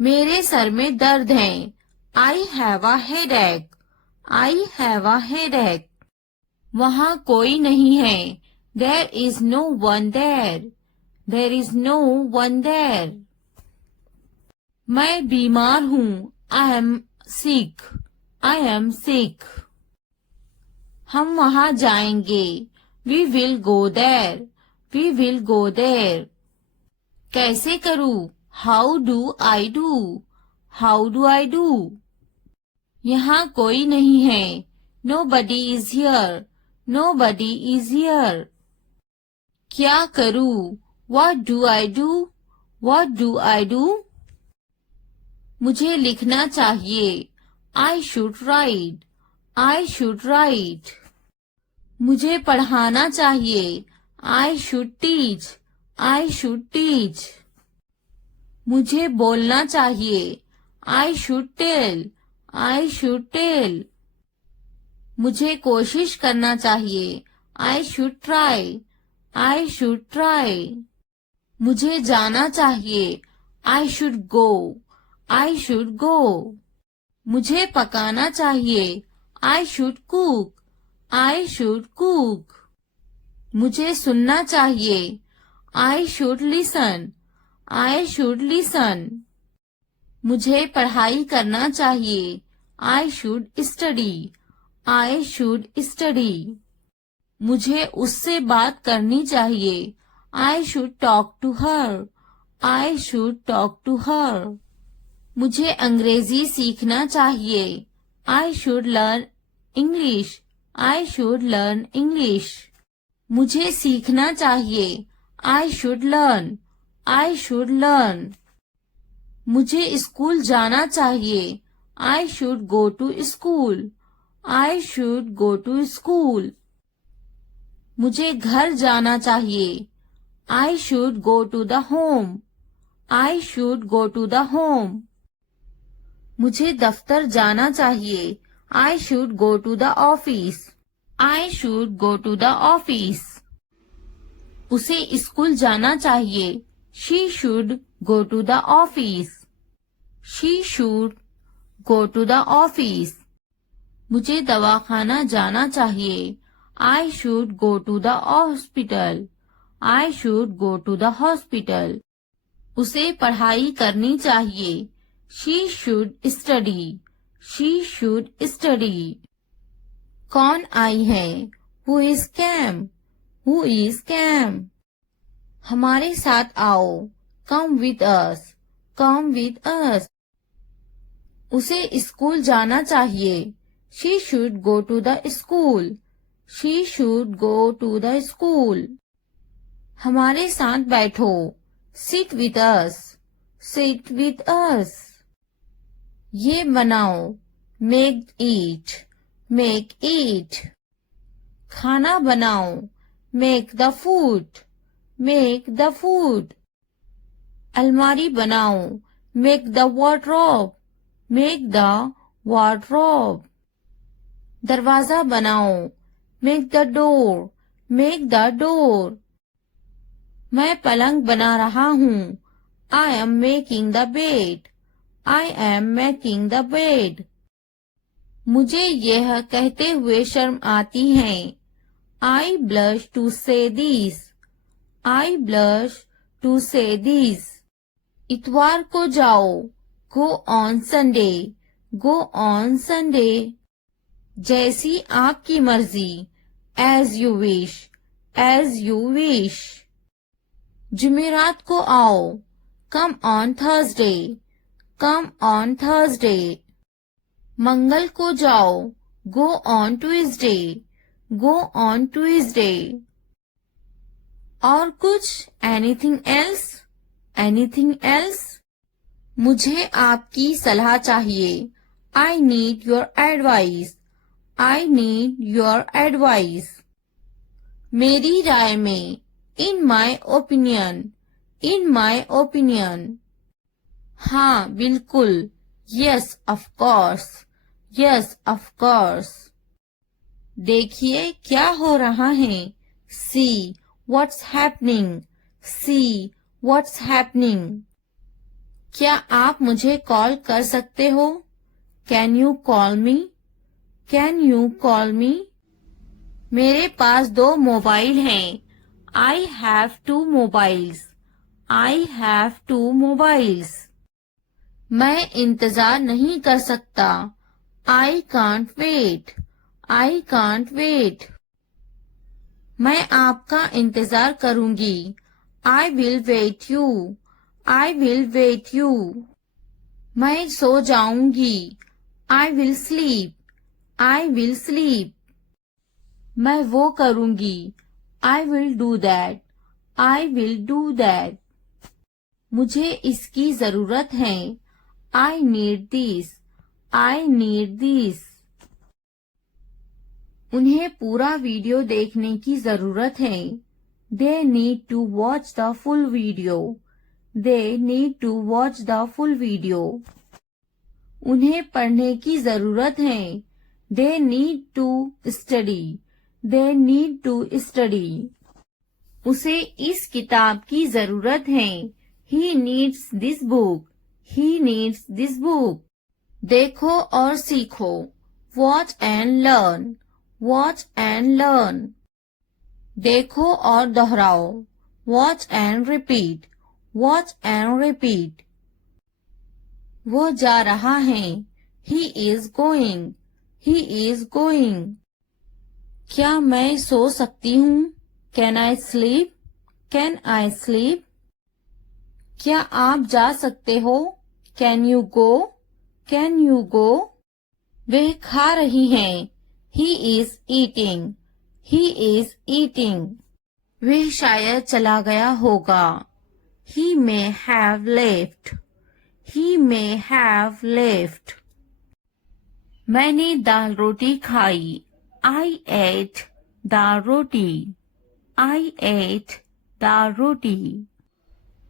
मेरे सर में दर्द है. I have a headache. I have a headache. वहाँ कोई नहीं है. There is no one there. There is no one there. मैं बीमार हूँ. I am sick. I am sick. हम वहाँ जाएंगे. We will go there. We will go there. कैसे करूँ? How do I do? How do I do? यहाँ कोई नहीं है. Nobody is here. Nobody is here. क्या करूँ? What do I do? What do I do? मुझे लिखना चाहिए. I should write. I should write. मुझे पढ़ाना चाहिए. I should teach. I should teach. मुझे बोलना चाहिए. I should tell. I should tell. मुझे कोशिश करना चाहिए. I should try. I should try. मुझे जाना चाहिए. I should go. I should go. मुझे पकाना चाहिए. I should cook. I should cook. मुझे सुनना चाहिए. I should listen. I should listen. मुझे पढ़ाई करना चाहिए. I should study. I should study. मुझे उससे बात करनी चाहिए. I should talk to her. I should talk to her. मुझे अंग्रेजी सीखना चाहिए. I should learn English. I should learn English. मुझे सीखना चाहिए. I should learn. I should learn. मुझे स्कूल जाना चाहिए। I should go to school. I should go to school. मुझे घर जाना चाहिए। I should go to the home. I should go to the home. मुझे दफ्तर जाना चाहिए। I should go to the office. I should go to the office. उसे स्कूल जाना चाहिए। She should go to the office. She should go to the office. मुझे दवाखाना जाना चाहिए। I should go to the hospital. I should go to the hospital. उसे पढ़ाई करनी चाहिए। She should study. She should study. कौन आई है? Who is came? Who is came? हमारे साथ आओ। Come with us. Come with us. उसे स्कूल जाना चाहिए। She should go to the school. She should go to the school. हमारे साथ बैठो। Sit with us. Sit with us. ये बनाओ। Make it. Make it. खाना बनाओ। Make the food. Make the food. अलमारी बनाओ। Make the wardrobe. Make the wardrobe. दरवाजा बनाओ। Make the door. Make the door. मैं पलंग बना रहा हूँ। I am making the bed. I am making the bed. मुझे यह कहते हुए शर्म आती है। I blush to say this. I blush to say this. इतवार को जाओ। Go on Sunday. Go on Sunday. जैसी आपकी मर्जी। As you wish. As you wish. जुमेरात को आओ। Come on Thursday. Come on Thursday. मंगल को जाओ। Go on Tuesday. Go on Tuesday. और कुछ? Anything else? Anything else? मुझे आपकी सलाह चाहिए। I need your advice. I need your advice. मेरी राय में। In my opinion. In my opinion. हाँ बिल्कुल। Yes of course. Yes of course. देखिए क्या हो रहा है। See what's happening. See what's happening. क्या आप मुझे कॉल कर सकते हो? Can you call me? Can you call me? मेरे पास 2 मोबाइल हैं। I have 2 mobiles. I have 2 mobiles. मैं इंतजार नहीं कर सकता। I can't wait. I can't wait. मैं आपका इंतजार करूंगी। I will wait you. I will wait you. मैं सो जाऊंगी। I will sleep. I will sleep. मैं वो करूंगी। I will do that. I will do that. मुझे इसकी जरूरत है। I need this. I need this. उन्हें पूरा वीडियो देखने की जरूरत है। They need to watch the full video. They need to watch the full video. उन्हें पढ़ने की जरूरत है। They need to study. They need to study. उसे इस किताब की जरूरत है। He needs this book. He needs this book. देखो और सीखो। Watch and learn. Watch and learn. देखो और दोहराओ। Watch and repeat. Watch and repeat. वो जा रहा है। He is going. He is going. क्या मैं सो सकती हूँ? Can I sleep? Can I sleep? क्या आप जा सकते हो? Can you go? Can you go? वह खा रही हैं। He is eating. He is eating. वह शायद चला गया होगा। He may have left. He may have left. मैंने दाल रोटी खाई. I ate dal roti. I ate dal roti.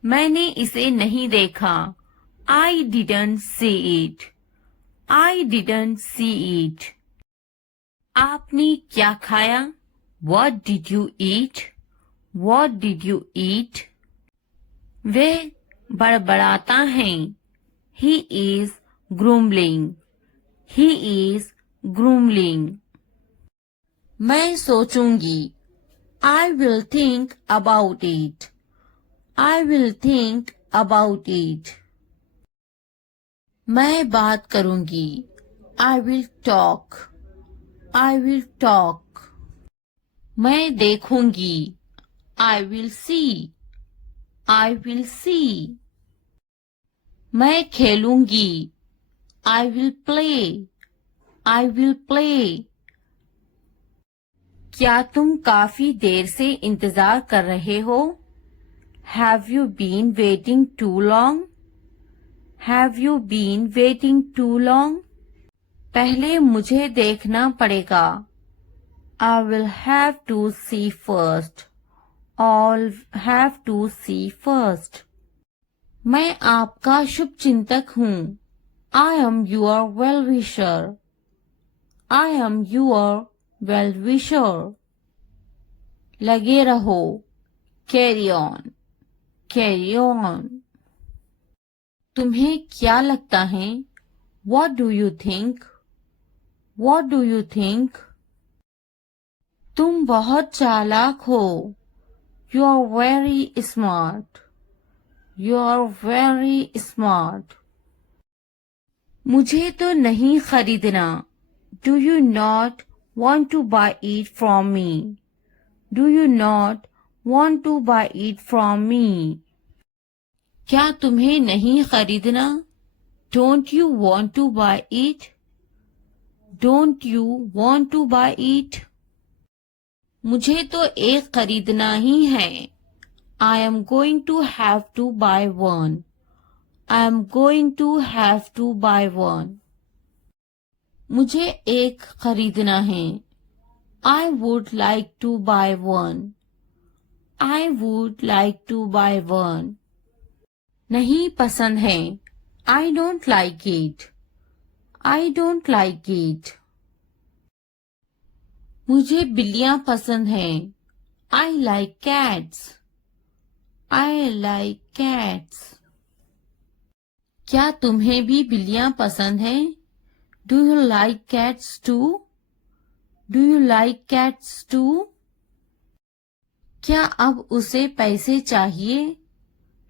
मैंने इसे नहीं देखा. I didn't see it. I didn't see it. आपने क्या खाया? What did you eat? What did you eat? वे बड़बड़ाता है. He is grumbling. He is grumbling. मैं सोचूंगी. I will think about it. I will think about it. मैं बात करूंगी. I will talk. I will talk. मैं देखूंगी. I will see. I will see. मैं खेलूंगी. I will play. I will play. क्या तुम काफी देर से इंतजार कर रहे हो? Have you been waiting too long? Have you been waiting too long? पहले मुझे देखना पड़ेगा. I will have to see first. I'll have to see first. मैं आपका शुभ चिंतक हूँ. I am your well-wisher. I am your well-wisher. लगे रहो. Carry on. Carry on. तुम्हें क्या लगता है? What do you think? What do you think? तुम बहुत चालाक हो. You are very smart. You are very smart. मुझे तो नहीं खरीदना. Do you not want to buy it from me? Do you not want to buy it from me? क्या तुम्हें नहीं खरीदना? Don't you want to buy it? Don't you want to buy it? मुझे तो एक खरीदना ही है. I am going to have to buy one. I am going to have to buy one. मुझे एक खरीदना है. I would like to buy one. I would like to buy one. नहीं पसंद है. I don't like it. I don't like it. मुझे बिल्लियां पसंद हैं. I like cats. I like cats. क्या तुम्हें भी बिल्लियां पसंद हैं? Do you like cats too? Do you like cats too? क्या अब उसे पैसे चाहिए?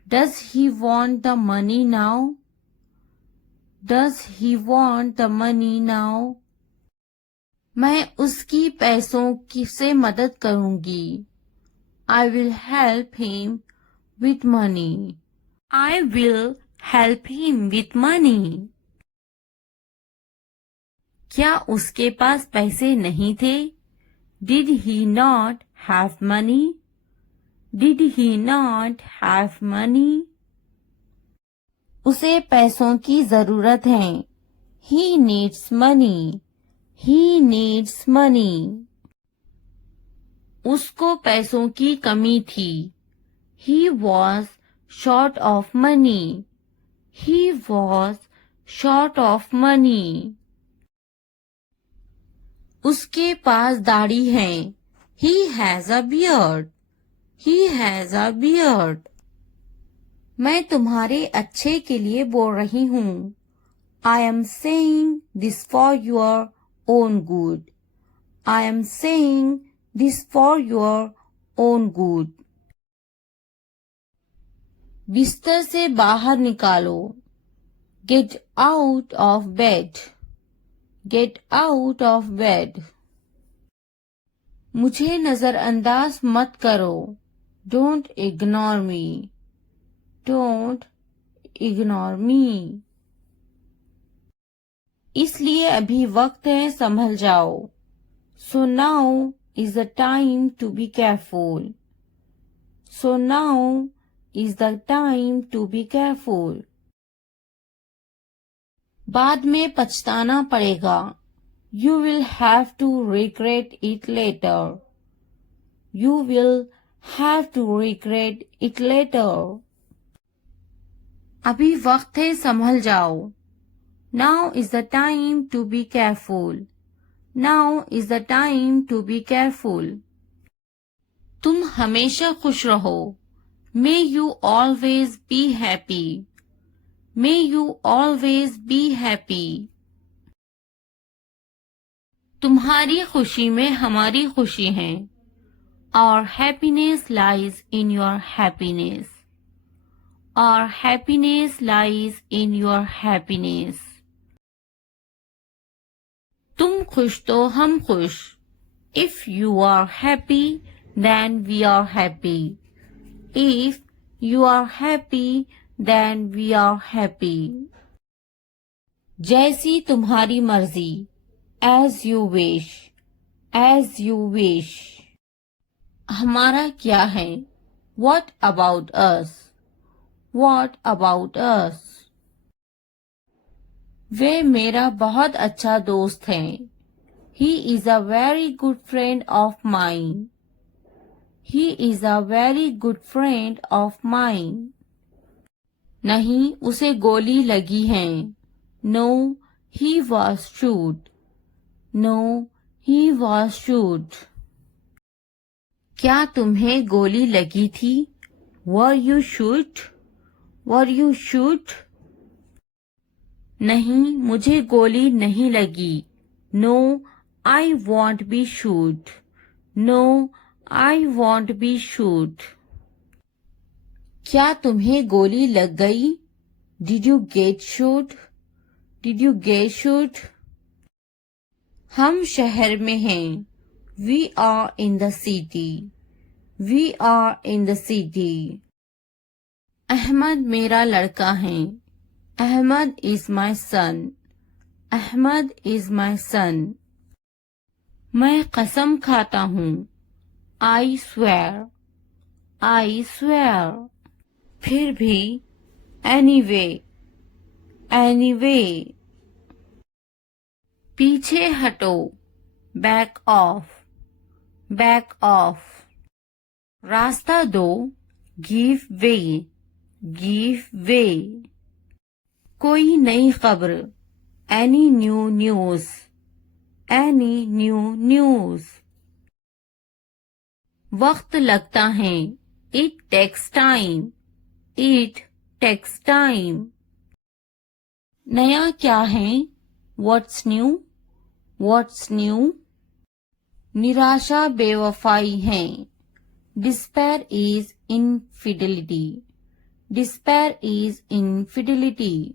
Does he want the money now? Does he want the money now? मैं उसकी पैसों की से मदद करूंगी. I will help him with money. I will help him with money. क्या उसके पास पैसे नहीं थे? Did he not have money? Did he not have money? उसे पैसों की जरूरत है. He needs money. He needs money. उसको पैसों की कमी थी. He was short of money. He was short of money. उसके पास दाढ़ी है. He has a beard. He has a beard. मैं तुम्हारे अच्छे के लिए बोल रही हूँ. I am saying this for your own good. I am saying this for your own good. बिस्तर से बाहर निकालो. Get out of bed. Get out of bed. मुझे नजरअंदाज मत करो. Don't ignore me. Don't ignore me. इसलिए अभी वक्त है संभल जाओ. So now is the time to be careful. So now is the time to be careful. बाद में पछताना पड़ेगा. You will have to regret it later. You will have to regret it later. अभी वक्त है संभल जाओ. Now is the time to be careful. Now is the time to be careful. तुम हमेशा खुश रहो. May you always be happy. May you always be happy. तुम्हारी खुशी में हमारी खुशी है. Our happiness lies in your happiness. Our happiness lies in your happiness. तुम खुश तो हम खुश. If you are happy, then we are happy. If you are happy, then we are happy. जैसी तुम्हारी मर्जी. As you wish. As you wish. हमारा क्या है? What about us? What about us? वे मेरा बहुत अच्छा दोस्त है. He is a very good friend of mine. He is a very good friend of mine. नहीं, उसे गोली लगी है. No, he was shot. No, he was shot. क्या तुम्हें गोली लगी थी? Were you shot? Were you shot? नहीं, मुझे गोली नहीं लगी. No, I won't be shot. No, I won't be shot. क्या तुम्हें गोली लग गई? Did you get shot? Did you get shot? हम शहर में हैं. We are in the city. We are in the city. Ahmad मेरा लड़का है. Ahmad is my son. Ahmad is my son. मैं कसम खाता हूँ. I swear. I swear. फिर भी. Anyway. Anyway. पीछे हटो. Back off. Back off. रास्ता दो. Give way. Give way. कोई नई खबर. Any new news. Any new news. वक्त लगता है. It takes time. It takes time. नया क्या है? What's new? What's new? निराशा बेवफाई है. Despair is infidelity. Despair is infidelity.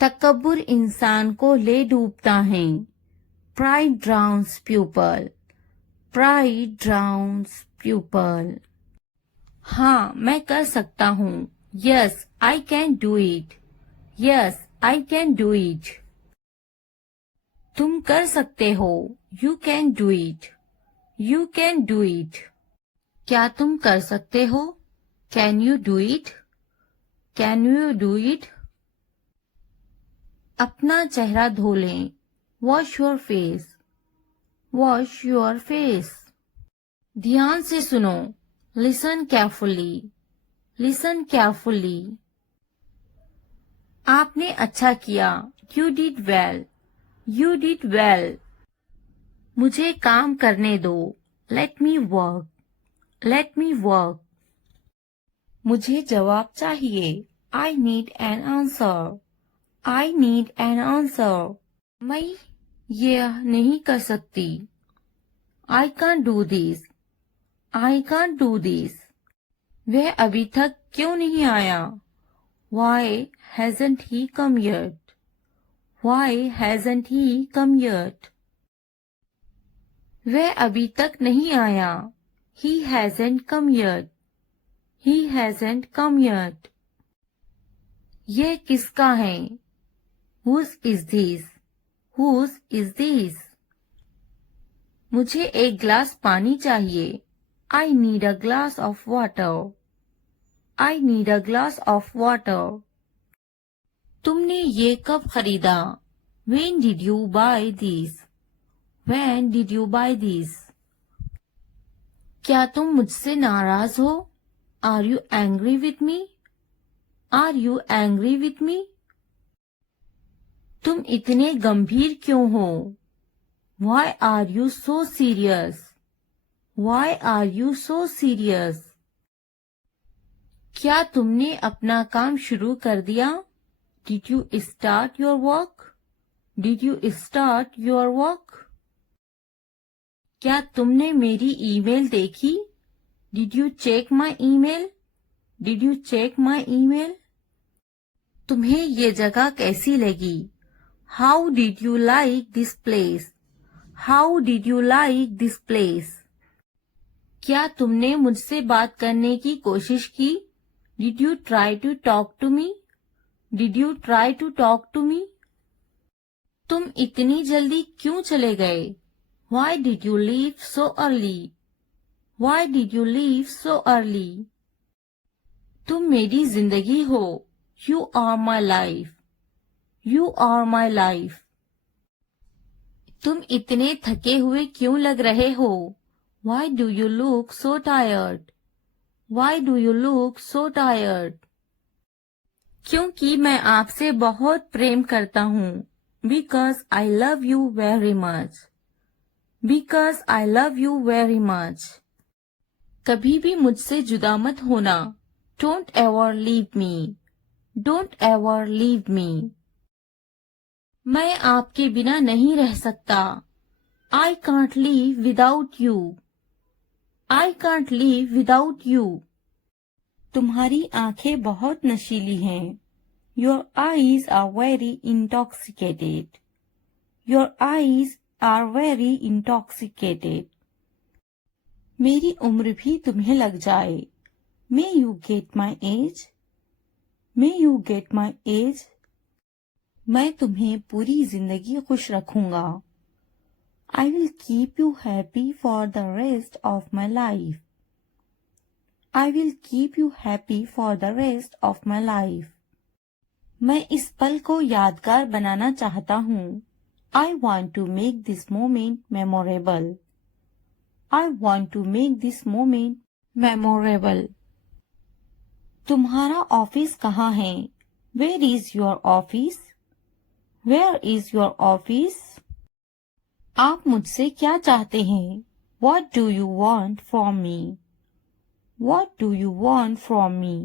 तकब्बुर इंसान को ले डूबता है. Pride drowns pupil. Pride drowns pupil. हाँ, मैं कर सकता हूँ. Yes, I can do it. Yes, I can do it. तुम कर सकते हो. You can do it. You can do it. क्या तुम कर सकते हो? Can you do it? Can you do it? अपना चेहरा धो लें. Wash your face. Wash your face. ध्यान से सुनो. Listen carefully. Listen carefully. आपने अच्छा किया. You did well. You did well. मुझे काम करने दो. Let me work. Let me work. मुझे जवाब चाहिए. I need an answer. I need an answer. मैं यह नहीं कर सकती. I can't do this. I can't do this. वह अभी तक क्यों नहीं आया? Why hasn't he come yet? Why hasn't he come yet? वह अभी तक नहीं आया. He hasn't come yet. He hasn't come yet. यह किसका है? Whose is this? Whose is this? मुझे एक ग्लास पानी चाहिए. I need a glass of water. I need a glass of water. तुमने ये कब खरीदा? When did you buy this? When did you buy this? क्या तुम मुझसे नाराज हो? Are you angry with me? Are you angry with me? तुम इतने गंभीर क्यों हो? Why are you so serious? Why are you so serious? क्या तुमने अपना काम शुरू कर दिया? Did you start your work? Did you start your work? क्या तुमने मेरी ईमेल देखी? Did you check my email? Did you check my email? तुम्हें ये जगह कैसी लगी? How did you like this place? How did you like this place? क्या तुमने मुझसे बात करने की कोशिश की? Did you try to talk to me? Did you try to talk to me? तुम इतनी जल्दी क्यों चले गए? Why did you leave so early? Why did you leave so early? तुम मेरी जिंदगी हो. You are my life. You are my life. तुम इतने थके हुए क्यों लग रहे हो? Why do you look so tired? Why do you look so tired? क्योंकि मैं आपसे बहुत प्रेम करता हूँ. Because I love you very much. Because I love you very much. कभी भी मुझसे जुदा मत होना. Don't ever leave me. Don't ever leave me. मैं आपके बिना नहीं रह सकता. I can't live without you. I can't live without you. तुम्हारी आंखें बहुत नशीली हैं. Your eyes are very intoxicated. Your eyes are very intoxicated. मेरी उम्र भी तुम्हें लग जाए. May you get my age? May you get my age? मैं तुम्हें पूरी जिंदगी खुश रखूंगा. I will keep you happy for the rest of my life. I will keep you happy for the rest of my life. मैं इस पल को यादगार बनाना चाहता हूँ. I want to make this moment memorable. I want to make this moment memorable. तुम्हारा ऑफिस कहाँ है? Where is your office? Where is your office? आप मुझसे क्या चाहते हैं? What do you want from me? What do you want from me?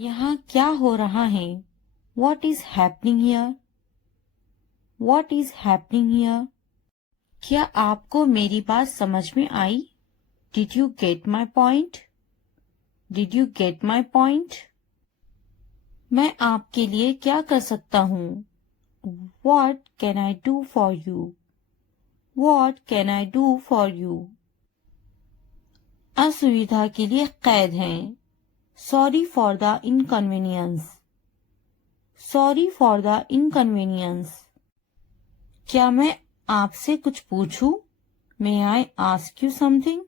यहाँ क्या हो रहा है? What is happening here? What is happening here? क्या आपको मेरी बात समझ में आई? Did you get my point? Did you get my point? मैं आपके लिए क्या कर सकता हूँ? What can I do for you? What can I do for you? असुविधा के लिए कैद हैं. Sorry for the inconvenience. Sorry for the inconvenience. क्या मैं आपसे कुछ पूछूं? May I ask you something?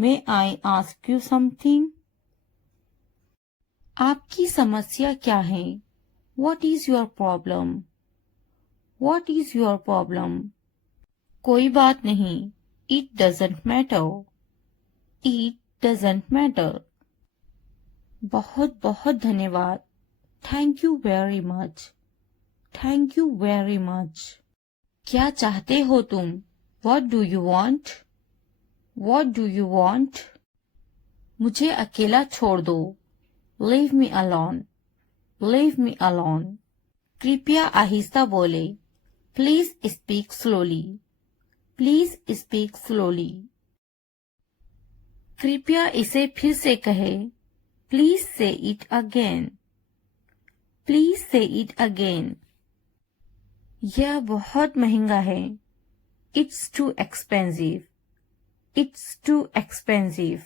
May I ask you something? आपकी समस्या क्या है? What is your problem? What is your problem? कोई बात नहीं. It doesn't matter. It doesn't matter. बहुत बहुत धन्यवाद. Thank you very much. Thank you very much. क्या चाहते हो तुम? What do you want? What do you want? मुझे अकेला छोड़ दो. Leave me alone. Leave me alone. कृपया आहिस्ता बोले. Please speak slowly. Please speak slowly. कृपया इसे फिर से कहे. Please say it again. Please say it again. यह बहुत महंगा है. It's too expensive. It's too expensive.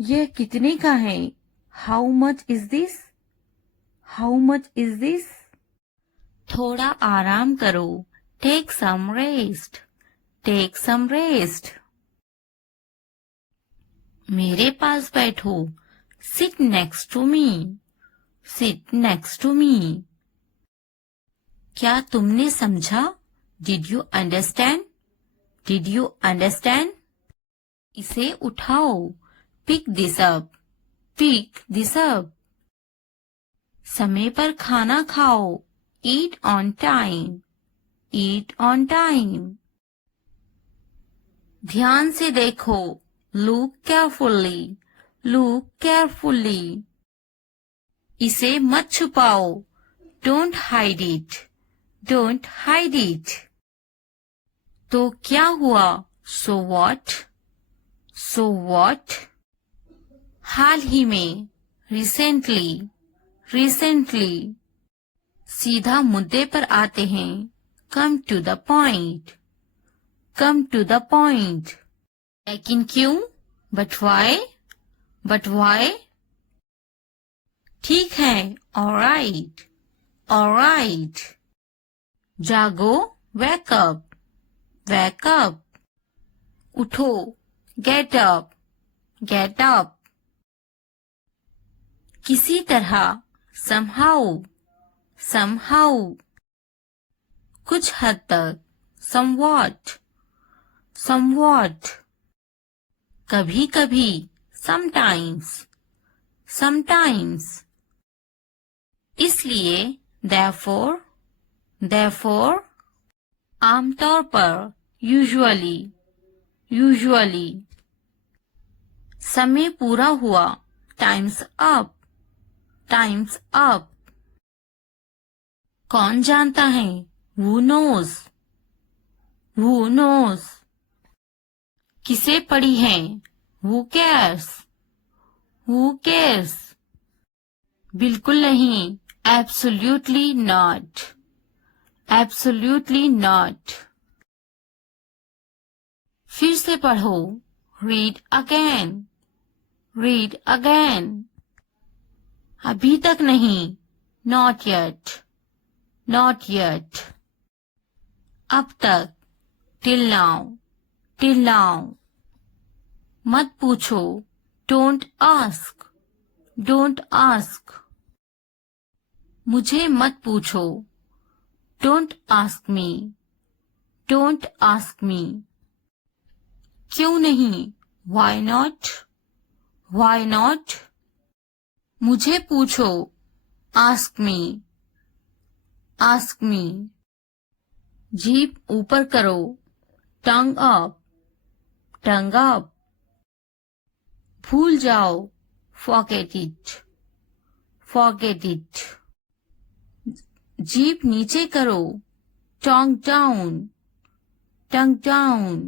यह कितने का है? How much is this? How much is this? थोड़ा आराम करो. Take some rest. Take some rest. मेरे पास बैठो. Sit next to me. Sit next to me. क्या तुमने समझा? Did you understand? Did you understand? इसे उठाओ. Pick this up. Pick this up. समय पर खाना खाओ. Eat on time. Eat on time. ध्यान से देखो. Look carefully. Look carefully. इसे मत छुपाओ. Don't hide it. Don't hide it. तो क्या हुआ? So what? So what? हाल ही में. Recently. Recently. सीधा मुद्दे पर आते हैं. Come to the point. Come to the point. लेकिन क्यों? But why? But why? ठीक है. All right. All right. जागो. Wake up. Wake up. उठो. Get up. Get up. किसी तरह. Somehow. Somehow. कुछ हद तक. Somewhat. Somewhat. कभी कभी. Sometimes. Sometimes. इसलिए. Therefore. Therefore. आमतौर पर. Usually. Usually. समय पूरा हुआ. Time's up. Time's up. कौन जानता है? Who knows? Who knows? किसे पड़ी है? Who cares? Who cares? बिल्कुल नहीं. Absolutely not. Absolutely not. फिर से पढ़ो. Read again. Read again. अभी तक नहीं. Not yet. Not yet. अब तक. Till now. Till now. मत पूछो. Don't ask. Don't ask. मुझे मत पूछो. Don't ask me. Don't ask me. क्यों नहीं? Why not? Why not? मुझे पूछो. Ask me. Ask me. जीभ ऊपर करो. Tongue up. Tongue up. भूल जाओ. Forget it. Forget it. जीभ नीचे करो. Tongue down. Tongue down.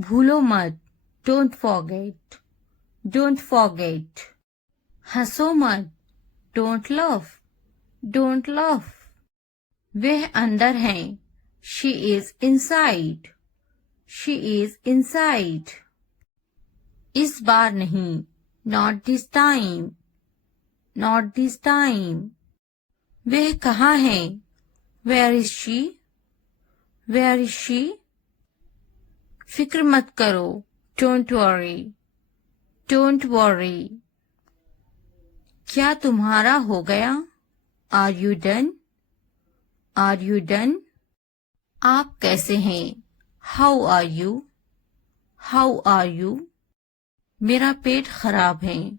भूलो मत. Don't forget. Don't forget. हंसो मत. Don't laugh. Don't laugh. वह अंदर है. She is inside. She is inside. इस बार नहीं. Not this time. Not this time. वह कहाँ है? Where is she? Where is she? फिक्र मत करो. Don't worry. Don't worry. क्या तुम्हारा हो गया? Are you done? Are you done? आप कैसे हैं? How are you? How are you? मेरा पेट खराब है.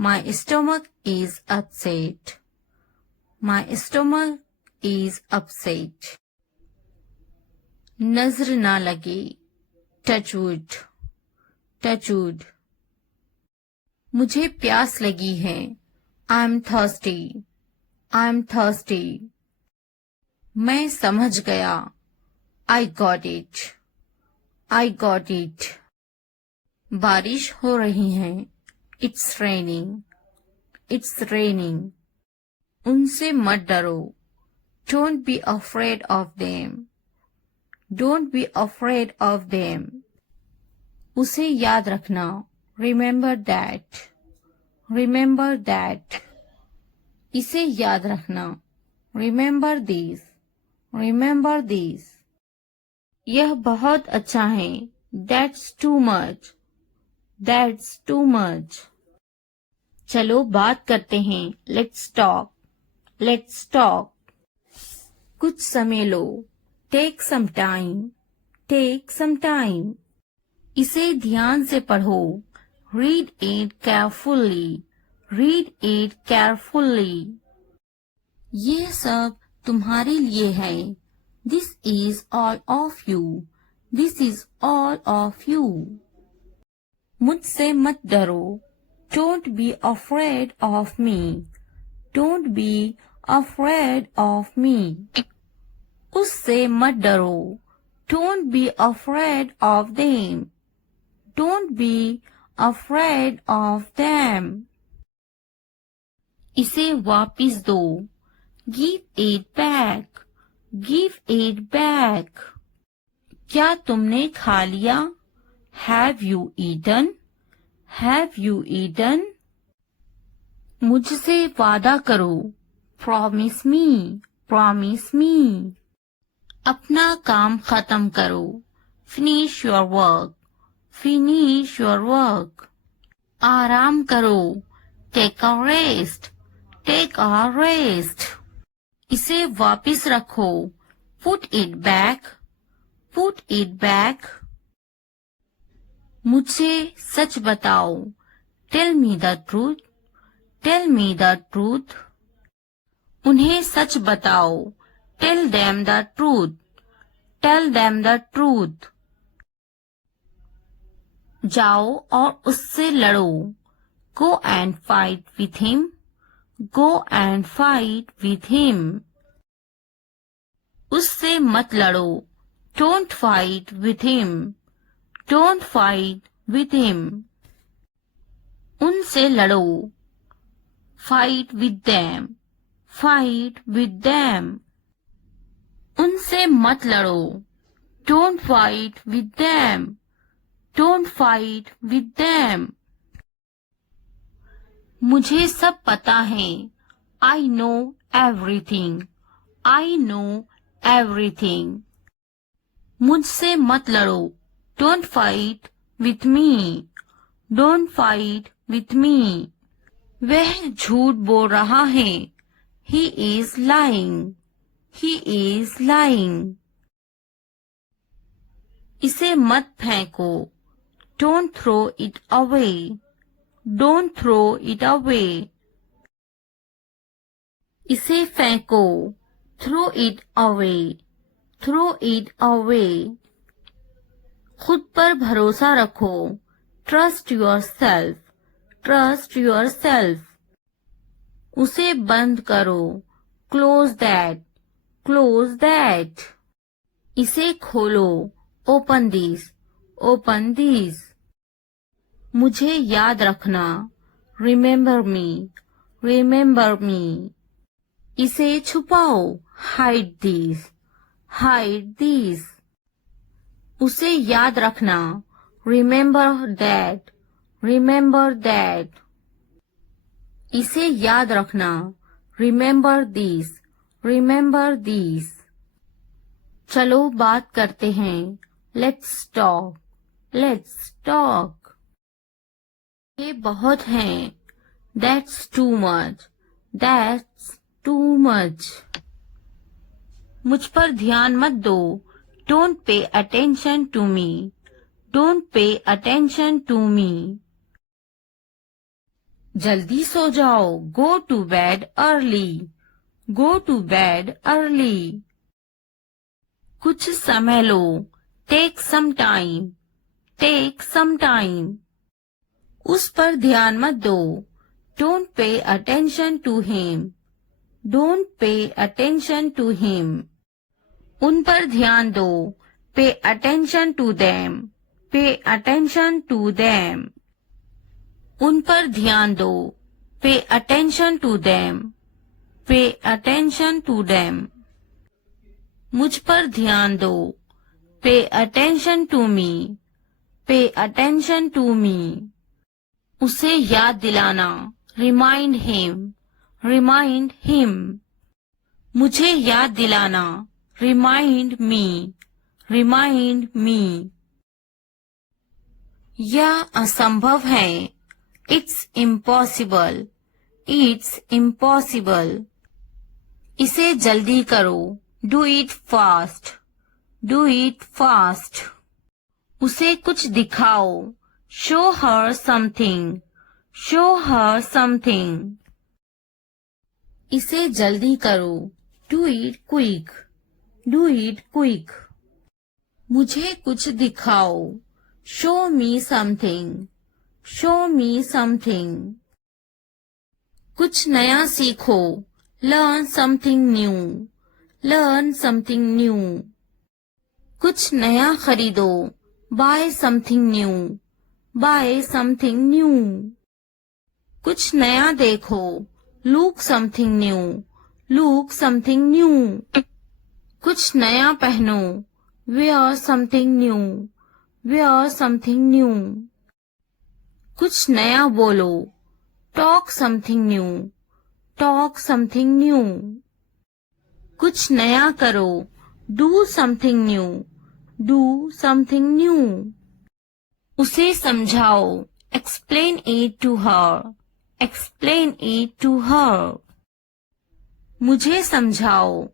My stomach is upset. My stomach is upset. नजर ना लगे. Touch wood. Touch wood. मुझे प्यास लगी है. I'm thirsty. I'm thirsty. मैं समझ गया. I got it. I got it. बारिश हो रही है. It's raining. It's raining. उनसे मत डरो. Don't be afraid of them. Don't be afraid of them. उसे याद रखना. Remember that. Remember that. इसे याद रखना. Remember this. Remember this. यह बहुत अच्छा है. That's too much. That's too much. चलो बात करते हैं, लेट्स टॉक, लेट्स टॉक। कुछ समय लो, take some time, take some time. इसे ध्यान से पढ़ो, read it carefully, read it carefully. ये सब तुम्हारे लिए है, this is all of you, this is all of you. मुझसे मत डरो, don't be afraid of me, don't be afraid of me. उससे मत डरो, don't be afraid of them, don't be afraid of them. इसे वापिस दो, give it back, give it back. क्या तुमने खा लिया? Have you eaten, have you eaten. मुझसे वादा करो, प्रॉमिस मी, प्रॉमिस मी। अपना काम खत्म करो, finish your work, finish your work. आराम करो, take a rest, take a rest. इसे वापिस रखो, put it back, put it back. मुझे सच बताओ, tell me the truth, tell me the truth. उन्हें सच बताओ, tell them the truth, tell them the truth. जाओ और उससे लड़ो, go and fight with him, go and fight with him. उससे मत लड़ो, don't fight with him, don't fight with him. उनसे लड़ो, fight with them, fight with them. उनसे मत लड़ो, don't fight with them, don't fight with them. मुझे सब पता है, I know everything, I know everything. मुझसे मत लड़ो, don't fight with me, don't fight with me. वह झूठ बोल रहा है, he is lying, he is lying. इसे मत फेंको, don't throw it away, don't throw it away. इसे फेंको, throw it away, throw it away. खुद पर भरोसा रखो, trust yourself, trust yourself. उसे बंद करो, क्लोज दैट, क्लोज दैट। इसे खोलो, ओपन दिस, ओपन दिस। मुझे याद रखना, रिमेम्बर मी, रिमेम्बर मी। इसे छुपाओ, हाइड दिस, हाइड दिस। उसे याद रखना, रिमेम्बर दैट, रिमेम्बर दैट। इसे याद रखना, रिमेम्बर दिस, रिमेम्बर दिस। चलो बात करते हैं, लेट्स टॉक, लेट्स टॉक। ये बहुत हैं, that's too much, that's too much. मुझ पर ध्यान मत दो, don't pay attention to me, don't pay attention to me. जल्दी सो जाओ, go to bed early, go to bed early. कुछ समय लो, take some time, take some time. उस पर ध्यान मत दो, don't pay attention to him, don't pay attention to him. उन पर ध्यान दो, pay attention to them, pay attention to them. उन पर ध्यान दो, pay attention to them, pay attention to them. मुझ पर ध्यान दो, पे अटेंशन टू मी, पे अटेंशन टू मी। उसे याद दिलाना, रिमाइंड हिम, रिमाइंड हिम। मुझे याद दिलाना, रिमाइंड मी, रिमाइंड मी। यह असंभव है, It's impossible. It's impossible. इसे जल्दी करो. Do it fast. Do it fast. उसे कुछ दिखाओ. Show her something. Show her something. इसे जल्दी करो. Do it quick. Do it quick. मुझे कुछ दिखाओ. Show me something. Show me something. कुछ नया सीखो. Learn something new. Learn something new. कुछ नया खरीदो. Buy something new. Buy something new. कुछ नया देखो. Look something new. Look something new. कुछ नया पहनो. Wear something new. Wear something new. कुछ नया बोलो. Talk something new. Talk something new. कुछ नया करो. Do something new. Do something new. उसे समझाओ. Explain it to her. Explain it to her. मुझे समझाओ.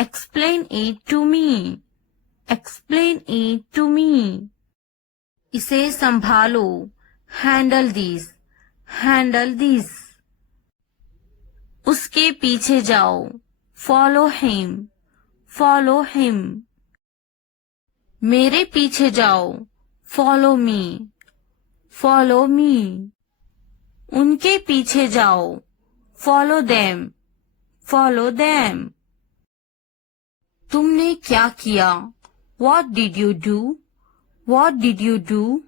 Explain it to me. Explain it to me. इसे संभालो. Handle this. Handle this. उसके पीछे जाओ. Follow him. Follow him. मेरे पीछे जाओ. Follow me. Follow me. उनके पीछे जाओ. Follow them. Follow them. तुमने क्या किया? What did you do? What did you do?